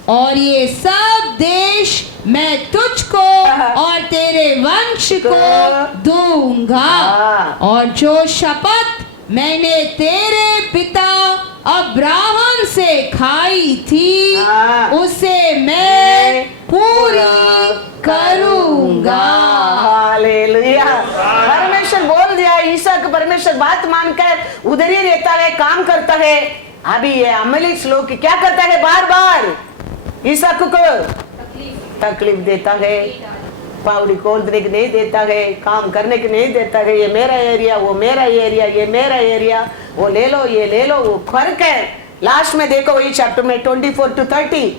और ये सब देश मैं तुझको और तेरे वंश को दूंगा, और जो शपथ मैंने तेरे पिता अब्राहम से खाई थी उसे मैं पूरी करूंगा. हालेलुया. परमेश्वर बोल दिया. ईसा का परमेश्वर बात मानकर उधर ही रहता है, काम करता है. अभी ये अमलेक लोग क्या करता है, बार बार ईसा को तकलीफ देता है, पावड़ी खोलने की नहीं देता है, काम करने की नहीं देता है. ये मेरा एरिया, वो मेरा एरिया, ये मेरा एरिया, वो ले लो, ये ले लो. वो फर्क है. लास्ट में देखो वही चैप्टर में 24-30.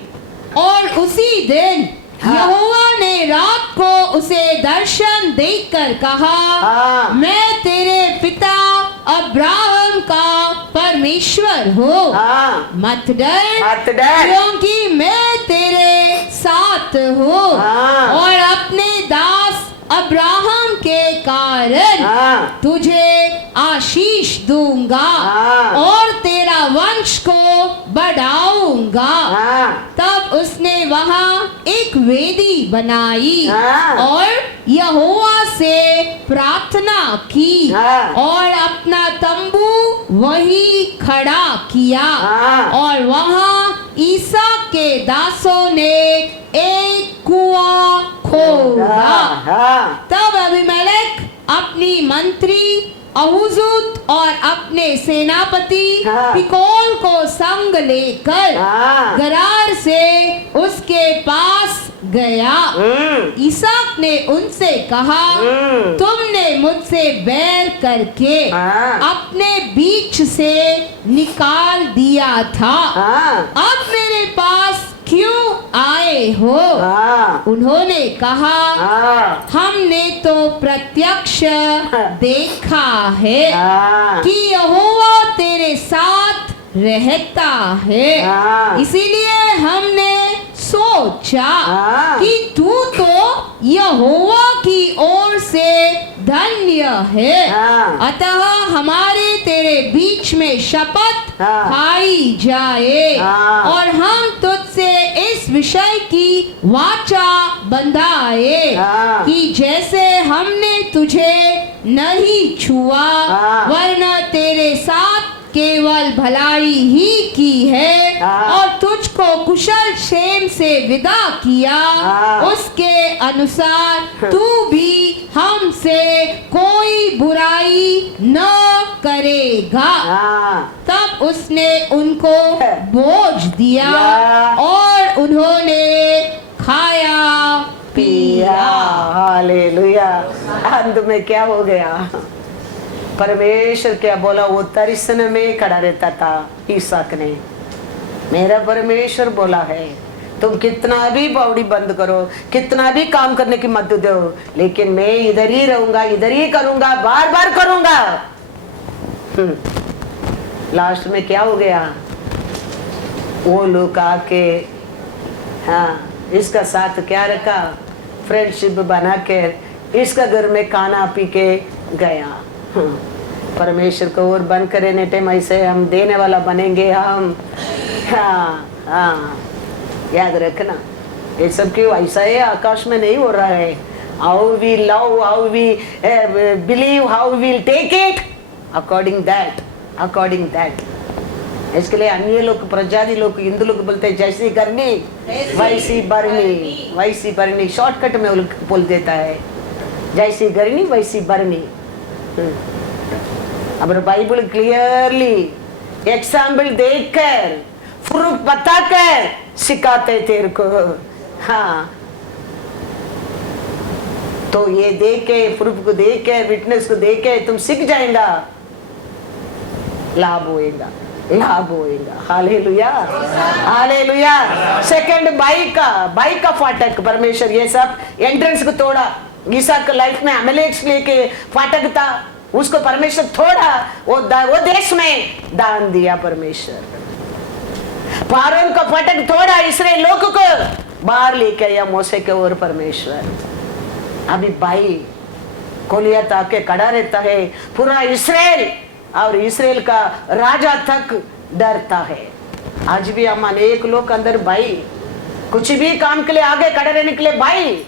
और उसी दिन यहोवा ने रात को उसे दर्शन देखकर कहा, मैं तेरे पिता अब्राहम का परमेश्वर हूँ, मत डर, क्योंकि मैं तेरे साथ हो हाँ। और अपने दास अब्राहम के कारण हाँ। तुझे आशीष दूंगा हाँ। और तेरा वंश को बढ़ाऊंगा। हाँ। तब उसने वहाँ एक वेदी बनाई हाँ। और यहोवा से प्रार्थना की हाँ। और अपना तंबू वही खड़ा किया हाँ। और वहाँ ईसाक के दासों ने एक कुआं खोदा। हाँ। तब अबीमेलेक अपनी मंत्री अहूजूत और अपने सेनापति हाँ। फिकोल को संग लेकर हाँ। गरार से उसके पास गया। ईसाक ने उनसे कहा, तुमने मुझसे बैर करके हाँ। अपने बीच से निकाल दिया था, हाँ। अब मेरे पास क्यों आए हो? हाँ। उन्होंने कहा, हाँ। हमने तो प्रत्यक्ष देखा है हाँ। कि यहोवा तेरे साथ रहता है, हाँ। इसीलिए हमने सोचा हाँ। कि तू तो यहोवा की ओर से धन्य है। हाँ। अतः हमारे तेरे बीच में शपथ हाँ। खाई जाए हाँ। और हम तुझसे इस विषय की वाचा बंधाए हाँ। कि जैसे हमने तुझे नहीं छुआ हाँ। वरना तेरे साथ केवल भलाई ही की है हाँ। और तुझको कुशल क्षेम से विदा किया, हाँ। उसके अनुसार तू भी हमसे कोई बुराई न करेगा। हाँ। तब उसने उनको बोझ दिया या। और उन्होंने खाया पिया। पिया। हालेलुया। अंत में क्या हो गया? परमेश्वर क्या बोला? वो तरिसन में खड़ा रहता था ईसाक ने। मेरा परमेश्वर बोला है, तुम कितना भी बावड़ी बंद करो, कितना भी काम करने की मत दो, लेकिन मैं इधर ही रहूंगा, इधर ही करूंगा, बार बार करूंगा। लास्ट में क्या हो गया? वो लोग आके हाँ इसका साथ क्या रखा? फ्रेंडशिप बना के इसका घर में खाना पी के गया। परमेश्वर को और बन करे ने टाइम ऐसे हम देने वाला बनेंगे हम। हाँ हाँ याद रखना, ये सब क्यों ऐसा है? आकाश में नहीं हो रहा है। How we love, how we believe, how we take it, according that. इसके लिए अन्य लोग, प्रजाति लोग, हिंदू लोग बोलते हैं जैसी करनी वैसी भरनी, वैसी भरनी। शॉर्टकट में वो लोग बोल देता है जैसी करनी वैसी भरनी। अब बाइबल क्लियरली एग्जाम्पल देखकर, प्रूफ बताकर सिखाते तेरे को। हाँ तो ये देख के, प्रूफ को देख के, विटनेस को देख के तुम सीख जाएगा, लाभ होएगा। Hallelujah, hallelujah. सेकंड बाइक का फाटक परमेश्वर ये सब एंट्रेंस को तोड़ा। ईसाक के लाइफ में अमलेक लेके फाटक था, उसको परमेश्वर थोड़ा वो देश में दान दिया परमेश्वर। पारोन का फाटक थोड़ा, इसराइल लोग को बाहर लेके आया मोसे के और परमेश्वर। अभी भाई गोलियत आके खड़ा रहता है, पूरा इसराइल और इसराइल का राजा तक डरता है। आज भी हम अनेक लोग अंदर भाई कुछ भी काम के लिए आगे खड़े रहने के लिए भाई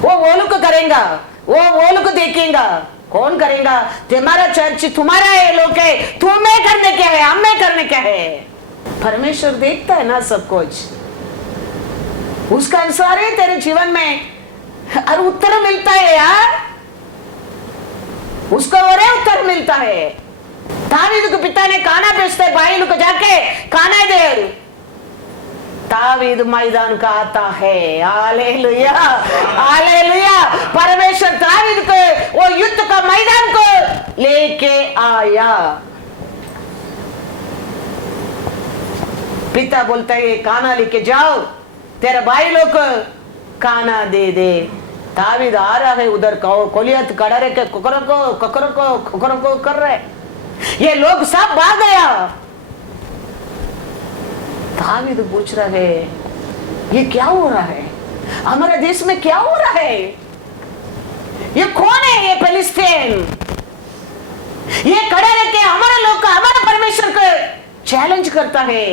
वो लोग करेगा, वो लोग देखेगा। कौन करेगा? तुम्हारा चर्च तुम्हारा है, लोग है, तुम्हें करने क्या है, हमें करने क्या है? परमेश्वर देखता है ना सब कुछ, उसका अनुसार है तेरे जीवन में और उत्तर मिलता है यार, उसको और उत्तर मिलता है। दावीद के पिता ने काना भेजते भाई लोग जाके काना दे, दावीद मैदान का आता है। Hallelujah, hallelujah. परमेश्वर दावीद को वो युद्ध का मैदान को लेके आया। पिता बोलता है काना लेके जाओ, तेरे भाई लोग काना दे दे। दावीद आ रहा है उधर, गोलियत खड़ा रह के कुकरो कर रहे, ये लोग सब भाग गया। दावीद पूछ रहा है ये क्या हो रहा है? हमारे देश में क्या हो रहा है? ये कौन है? ये फिलिस्तीन। ये खड़े रहते हमारे लोग का, हमारे परमेश्वर को चैलेंज करता है।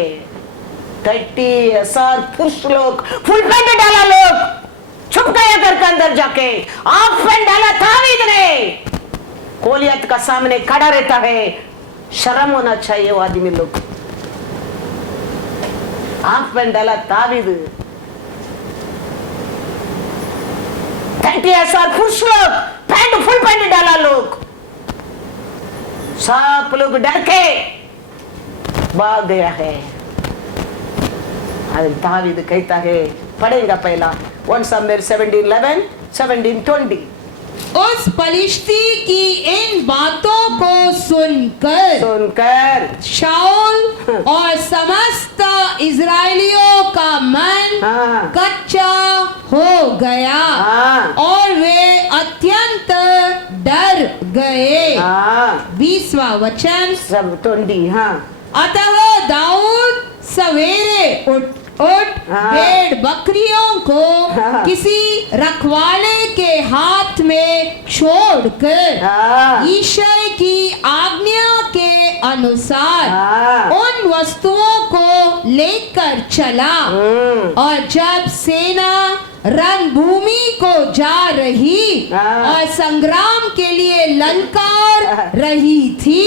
30,000 पुरुष लोग, फुल पैंट डाला लोग, छुप गया घर के अंदर जाके, हाफ पैंट डाला तावीद ने, गोलियत का सामने खड़ा रहता है। शर्म होना चाहिए वो आदमी लोग। हाफ पैंट डाला तावीद, 30,000 पुरुष लोग, पैंट फुल पैंट डाला लोग, सब लोग डर के भाग गया है। दावीद कहता है, पढ़ेगा पहला 1 Samuel 17:11, 17:20। उस पलिश्ती की इन बातों को सुनकर शाऊल और समस्त इजरायलियों का मन कच्चा हो गया और वे अत्यंत डर गए। 20वां वचन, सब 20। अतः दाऊद सवेरे उठ भेड़ बकरियों को किसी रखवाले के हाथ में छोड़कर ईशय की आज्ञा के अनुसार उन वस्तुओं को लेकर चला। और जब सेना रणभूमि को जा रही और संग्राम के लिए ललकार रही थी,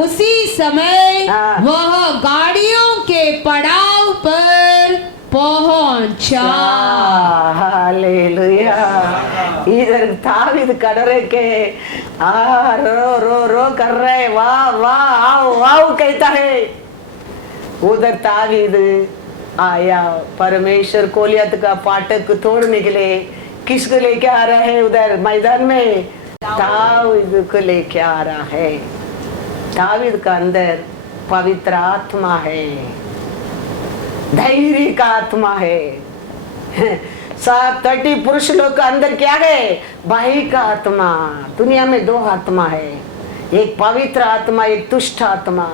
उसी समय वह गाड़ियों के पड़ाव पर पहुंचा। हालेलुया। इधर दावीद कड़रे के रो रो रो कर रहे, वाह वाह आओ आओ कहता है। उधर दावीद आया, परमेश्वर गोलियत का फाटक तोड़ने के लिए किसको लेके आ रहा है? उधर मैदान में दावीद को लेके आ रहा है। दावीद का अंदर पवित्र आत्मा है, धैर्य का आत्मा है। 30 पुरुष लोग का अंदर क्या है? भाई का आत्मा। दुनिया में 2 आत्मा है, एक पवित्र आत्मा, एक दुष्ट आत्मा।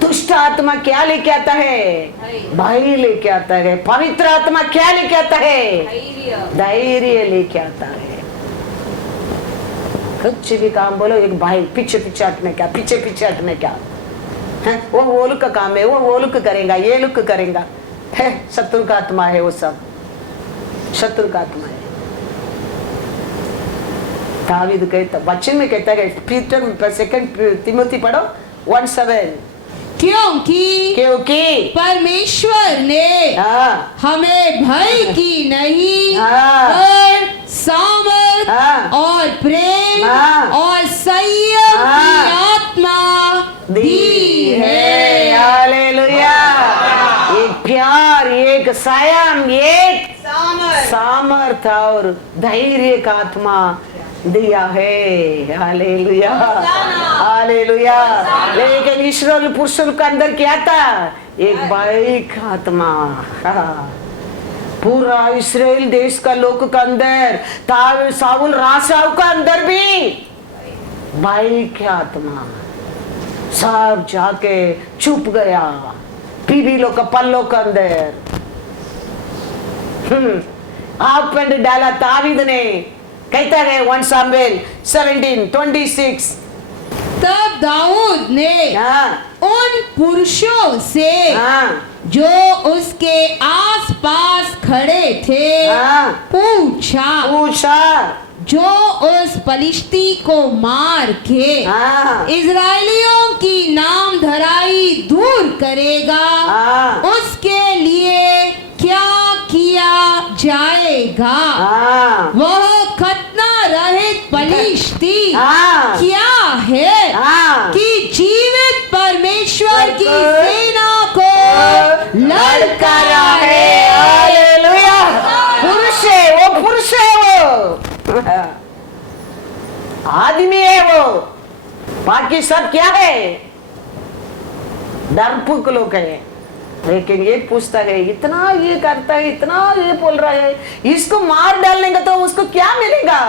दुष्ट आत्मा क्या लेके आता है? भाई लेके आता है। पवित्र आत्मा क्या लेके आता है? धैर्य लेके आता है। कुछ भी काम बोलो, एक भाई पीछे पीछे हटने क्या, पीछे पीछे हटने क्या, वो लोग का काम है, वो लोग करेगा, ये लोग करेगा। शत्रु का आत्मा है, वो सब शत्रु का आत्मा है। दावीद कहता, वचन में कहता है, पीटर 2 तिमोथी पढ़ो 1:7। क्योंकि परमेश्वर ने हमें भय की नहीं पर सामर्थ और प्रेम और संयम की आत्मा दी है। हालेलुया। एक प्यार, एक संयम, एक सामर्थ और धैर्य का आत्मा दिया है। Hallelujah hallelujah. लेकिन इस्राएल पुरुषों के अंदर क्या था? एक भाई का आत्मा। पूरा इस्राएल देश का लोग का अंदर, साउल राजाओं का अंदर भी भाई का आत्मा। सब जाके छुप गया बीबी लोग का पल्लों के अंदर। आप पेंट डाला दावीद ने, कहता है 1 Samuel 17:26। तब दाऊद ने उन पुरुषों से जो उसके आसपास खड़े थे पूछा जो उस पलिश्ती को मार के इजरायलियों की नाम धराई दूर करेगा, उसके लिए क्या किया जाएगा? वह खतना रहित पलिश्ती क्या है कि जीवित परमेश्वर की सेना को ललकारा है। हालेलुया। पुरुष है वो, पुरुष है वो, आदमी है वो। बाकी सब क्या है? डरपोक लोग है। लेकिन ये पूछता है, इतना ये करता है, इतना ये बोल रहा है, इसको मार डालने का तो उसको क्या मिलेगा?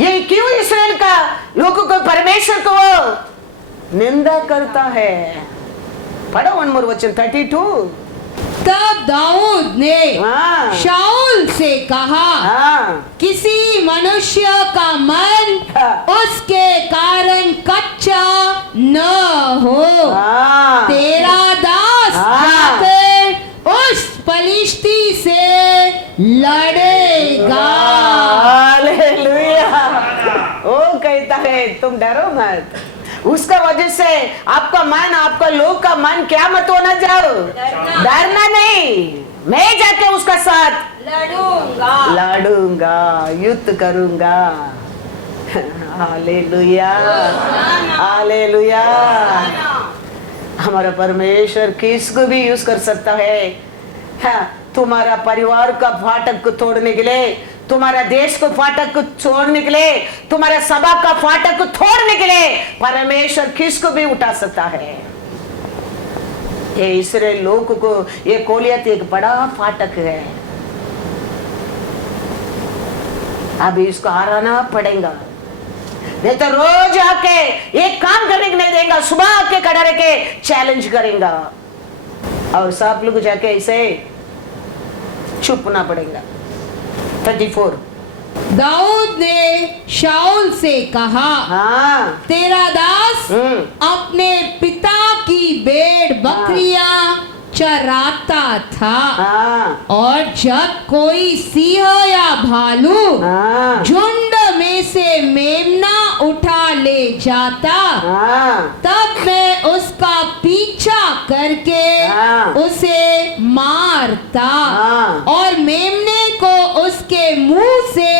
ये क्यों इस्राएल का लोगों को, परमेश्वर को वो निंदा करता है? पढ़ो 1 more वचन 32। तब दाऊद ने हाँ। शाऊल से कहा, हाँ किसी मनुष्य का मन हाँ। उसके कारण कच्चा न हो। हाँ तेरा दास हाँ। जाकर उस फलिश्ती से लड़ेगा। हालेलुया। वो कहता है तुम डरो मत, उसका वजह से आपका मन, आपका लोग का मन क्या मत होना जाओ, डरना नहीं, मैं जाके उसका साथ लड़ूंगा, युद्ध करूंगा। Hallelujah, hallelujah. हमारा परमेश्वर किसको भी यूज कर सकता है। हाँ, तुम्हारा परिवार का फाटक को तोड़ने के लिए, तुम्हारा देश को फाटक को छोड़ने के लिए, तुम्हारा सभा का फाटक को तोड़ने के लिए परमेश्वर किसको भी उठा सकता है। ये इसराइल लोग को ये गोलियत एक बड़ा फाटक है, अभी इसको हराना पड़ेगा, नहीं तो रोज आके एक काम करने को नहीं देगा, सुबह आके खड़ा रह के चैलेंज करेगा और सब लोग जाके ऐसे छुपना पड़ेगा। 34 दाऊद ने शाऊल से कहा, हाँ तेरा दास अपने पिता की भेड़ बकरियां चराता था। हाँ और जब कोई सिंह या भालू हाँ झुंड में से मेमना उठा ले जाता, हाँ तब मैं उसका पीछा करके हाँ। उसे मारता हाँ। और मेमने को उसके मुंह से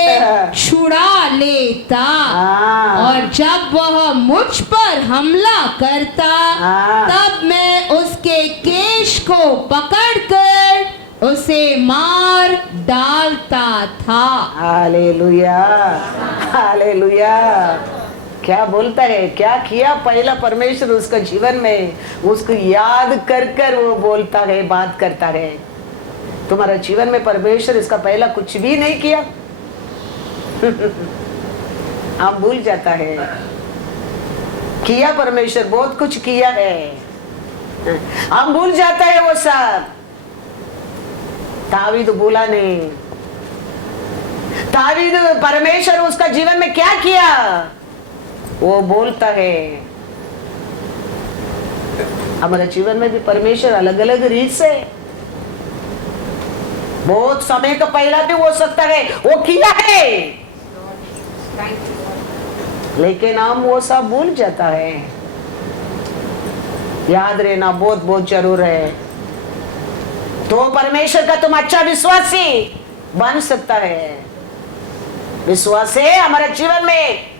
छुड़ा लेता। हाँ। और जब वह मुझ पर हमला करता, हाँ। तब मैं उसके केश को पकड़कर उसे मार डालता था। Hallelujah, hallelujah. क्या बोलता है, क्या किया पहला परमेश्वर उसका जीवन में, उसको याद कर कर वो बोलता है, बात करता है। तुम्हारा जीवन में परमेश्वर इसका पहला कुछ भी नहीं किया। हम भूल जाता है, किया परमेश्वर बहुत कुछ किया है, हम भूल जाता है वो सब। दावीद भूला नहीं, दावीद परमेश्वर उसका जीवन में क्या किया वो बोलता है। हमारे जीवन में भी परमेश्वर अलग अलग रीत से, बहुत समय का पहला भी हो सकता है वो किया है, लेकिन हम वो सब भूल जाता है। याद रहना बहुत बहुत जरूर है, तो परमेश्वर का तुम अच्छा विश्वासी बन सकता है। विश्वास है हमारे जीवन में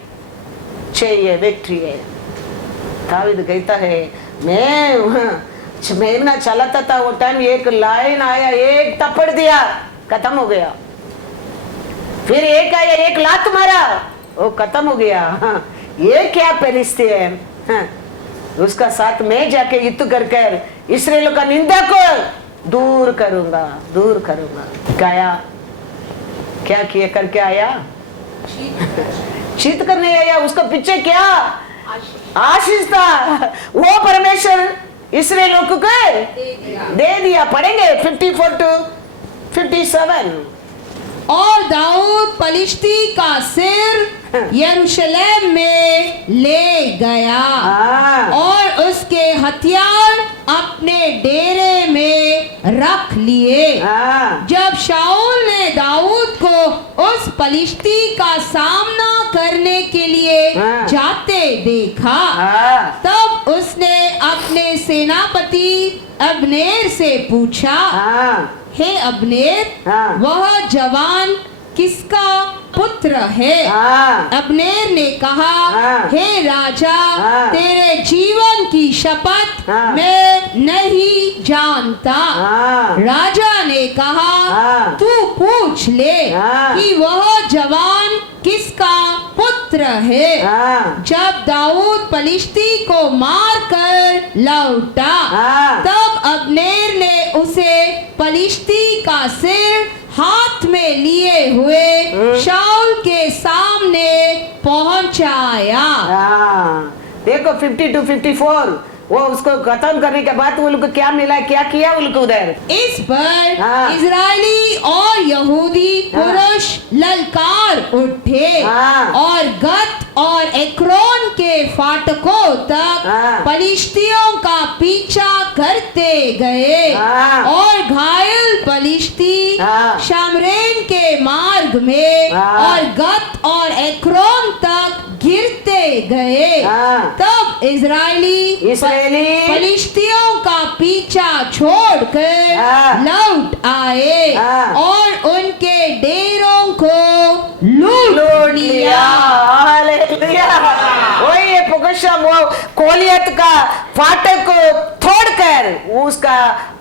चाहिए, विक्ट्री है। दावीद कहता है, मैं ना चलाता था वो टाइम, एक लाइन आया, एक थप्पड़ दिया, खत्म हो गया। फिर एक आया, एक लात मारा, वो खत्म हो गया। हाँ, ये क्या परिस्थिति है। हाँ, उसका साथ मैं जाके युद्ध कर कर इस्राएल का निंदा को दूर करूंगा, दूर करूंगा। गया, क्या किया करके आया, चीत करने आया। उसका पीछे क्या आशीष था, वो परमेश्वर इस्राएल को दे दिया। पढ़ेंगे 54 to 57। और दाऊद पलिश्ती का सिर यरूशलेम में ले गया और उसके हथियार अपने डेरे में रख लिए। जब शाऊल ने दाऊद को उस पलिश्ती का सामना करने के लिए जाते देखा, तब उसने अपने सेनापति अब्नेर से पूछा, हे अब्नेर, वह जवान किसका पुत्र है? अब्नेर ने कहा, हे राजा, तेरे जीवन की शपथ मैं नहीं जानता। राजा ने कहा, तू पूछ ले कि वह जवान किसका पुत्र है। जब दाऊद पलिश्ती को मारकर लौटा, तब अब्नेर ने उसे पलिश्ती का सिर हाथ में लिए हुए शाऊल के सामने पहुंचाया। देखो 50 to 54 वो उसको खत्म करने के बाद उनको क्या मिला, क्या किया उनको उधर। इस पर हाँ। इजरायली और यहूदी पुरुष ललकार उठे हाँ। और गत और एक्रोन के फाटकों तक हाँ। पलिश्तियों का पीछा करते गए हाँ। और घायल पलिश्ती हाँ। शामरेन के मार्ग में हाँ। और गत और एक्रोन तक गिरते गए। हाँ। तब इजरायली फलिश्तियों का पीछा छोड़कर हाँ। लौट आए हाँ। और उनके डेरों को लूट लिया। हालेलुया। वही ये पुकशम वो कोलियत का फाटक को तोड़कर उसका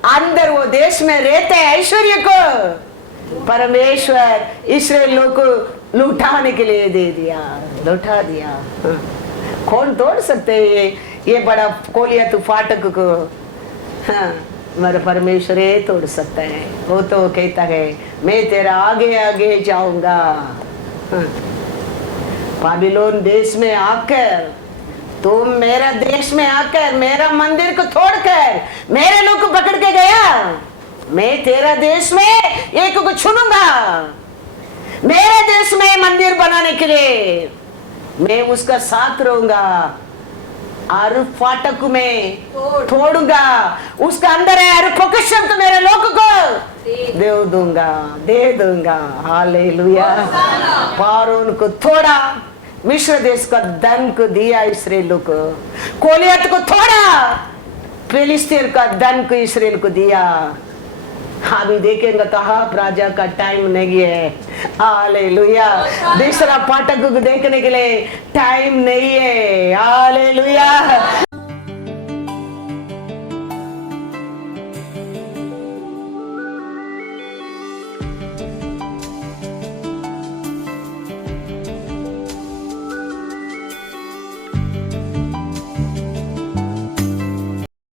अंदर वो देश में रहते ऐश्वर्य को परमेश्वर इस्राएलियों को लुटाने के लिए दे दिया, लुटा दिया। कौन तोड़ सकते हैं ये बड़ा कोलियत फाटक को? हाँ, मेरा परमेश्वर ही तोड़ सकता है। वो तो कहता है मैं तेरा आगे आगे जाऊंगा। हाँ। बाबिलोन देश में आकर, तुम मेरा देश में आकर मेरा मंदिर को तोड़कर मेरे लोग को पकड़ के गया, मैं तेरा देश में एक को चुनूंगा, मेरे देश में मंदिर बनाने के लिए मैं उसका साथ रहूंगा और फाटक में तोड़ूंगा, उसका अंदर है और पोकेशन तो मेरे लोग को दे दूंगा। हालेलुया। फारून को तोड़ा, मिस्र देश का धन को दिया इस्राएल को, कोलियत को तोड़ा, फिलिस्तीन का धन को इस्राएल को दिया। अभी देखेंगे तो आप राजा का टाइम नहीं है। हालेलुया। दूसरा फाटक को देखने के लिए टाइम नहीं है। हालेलुया।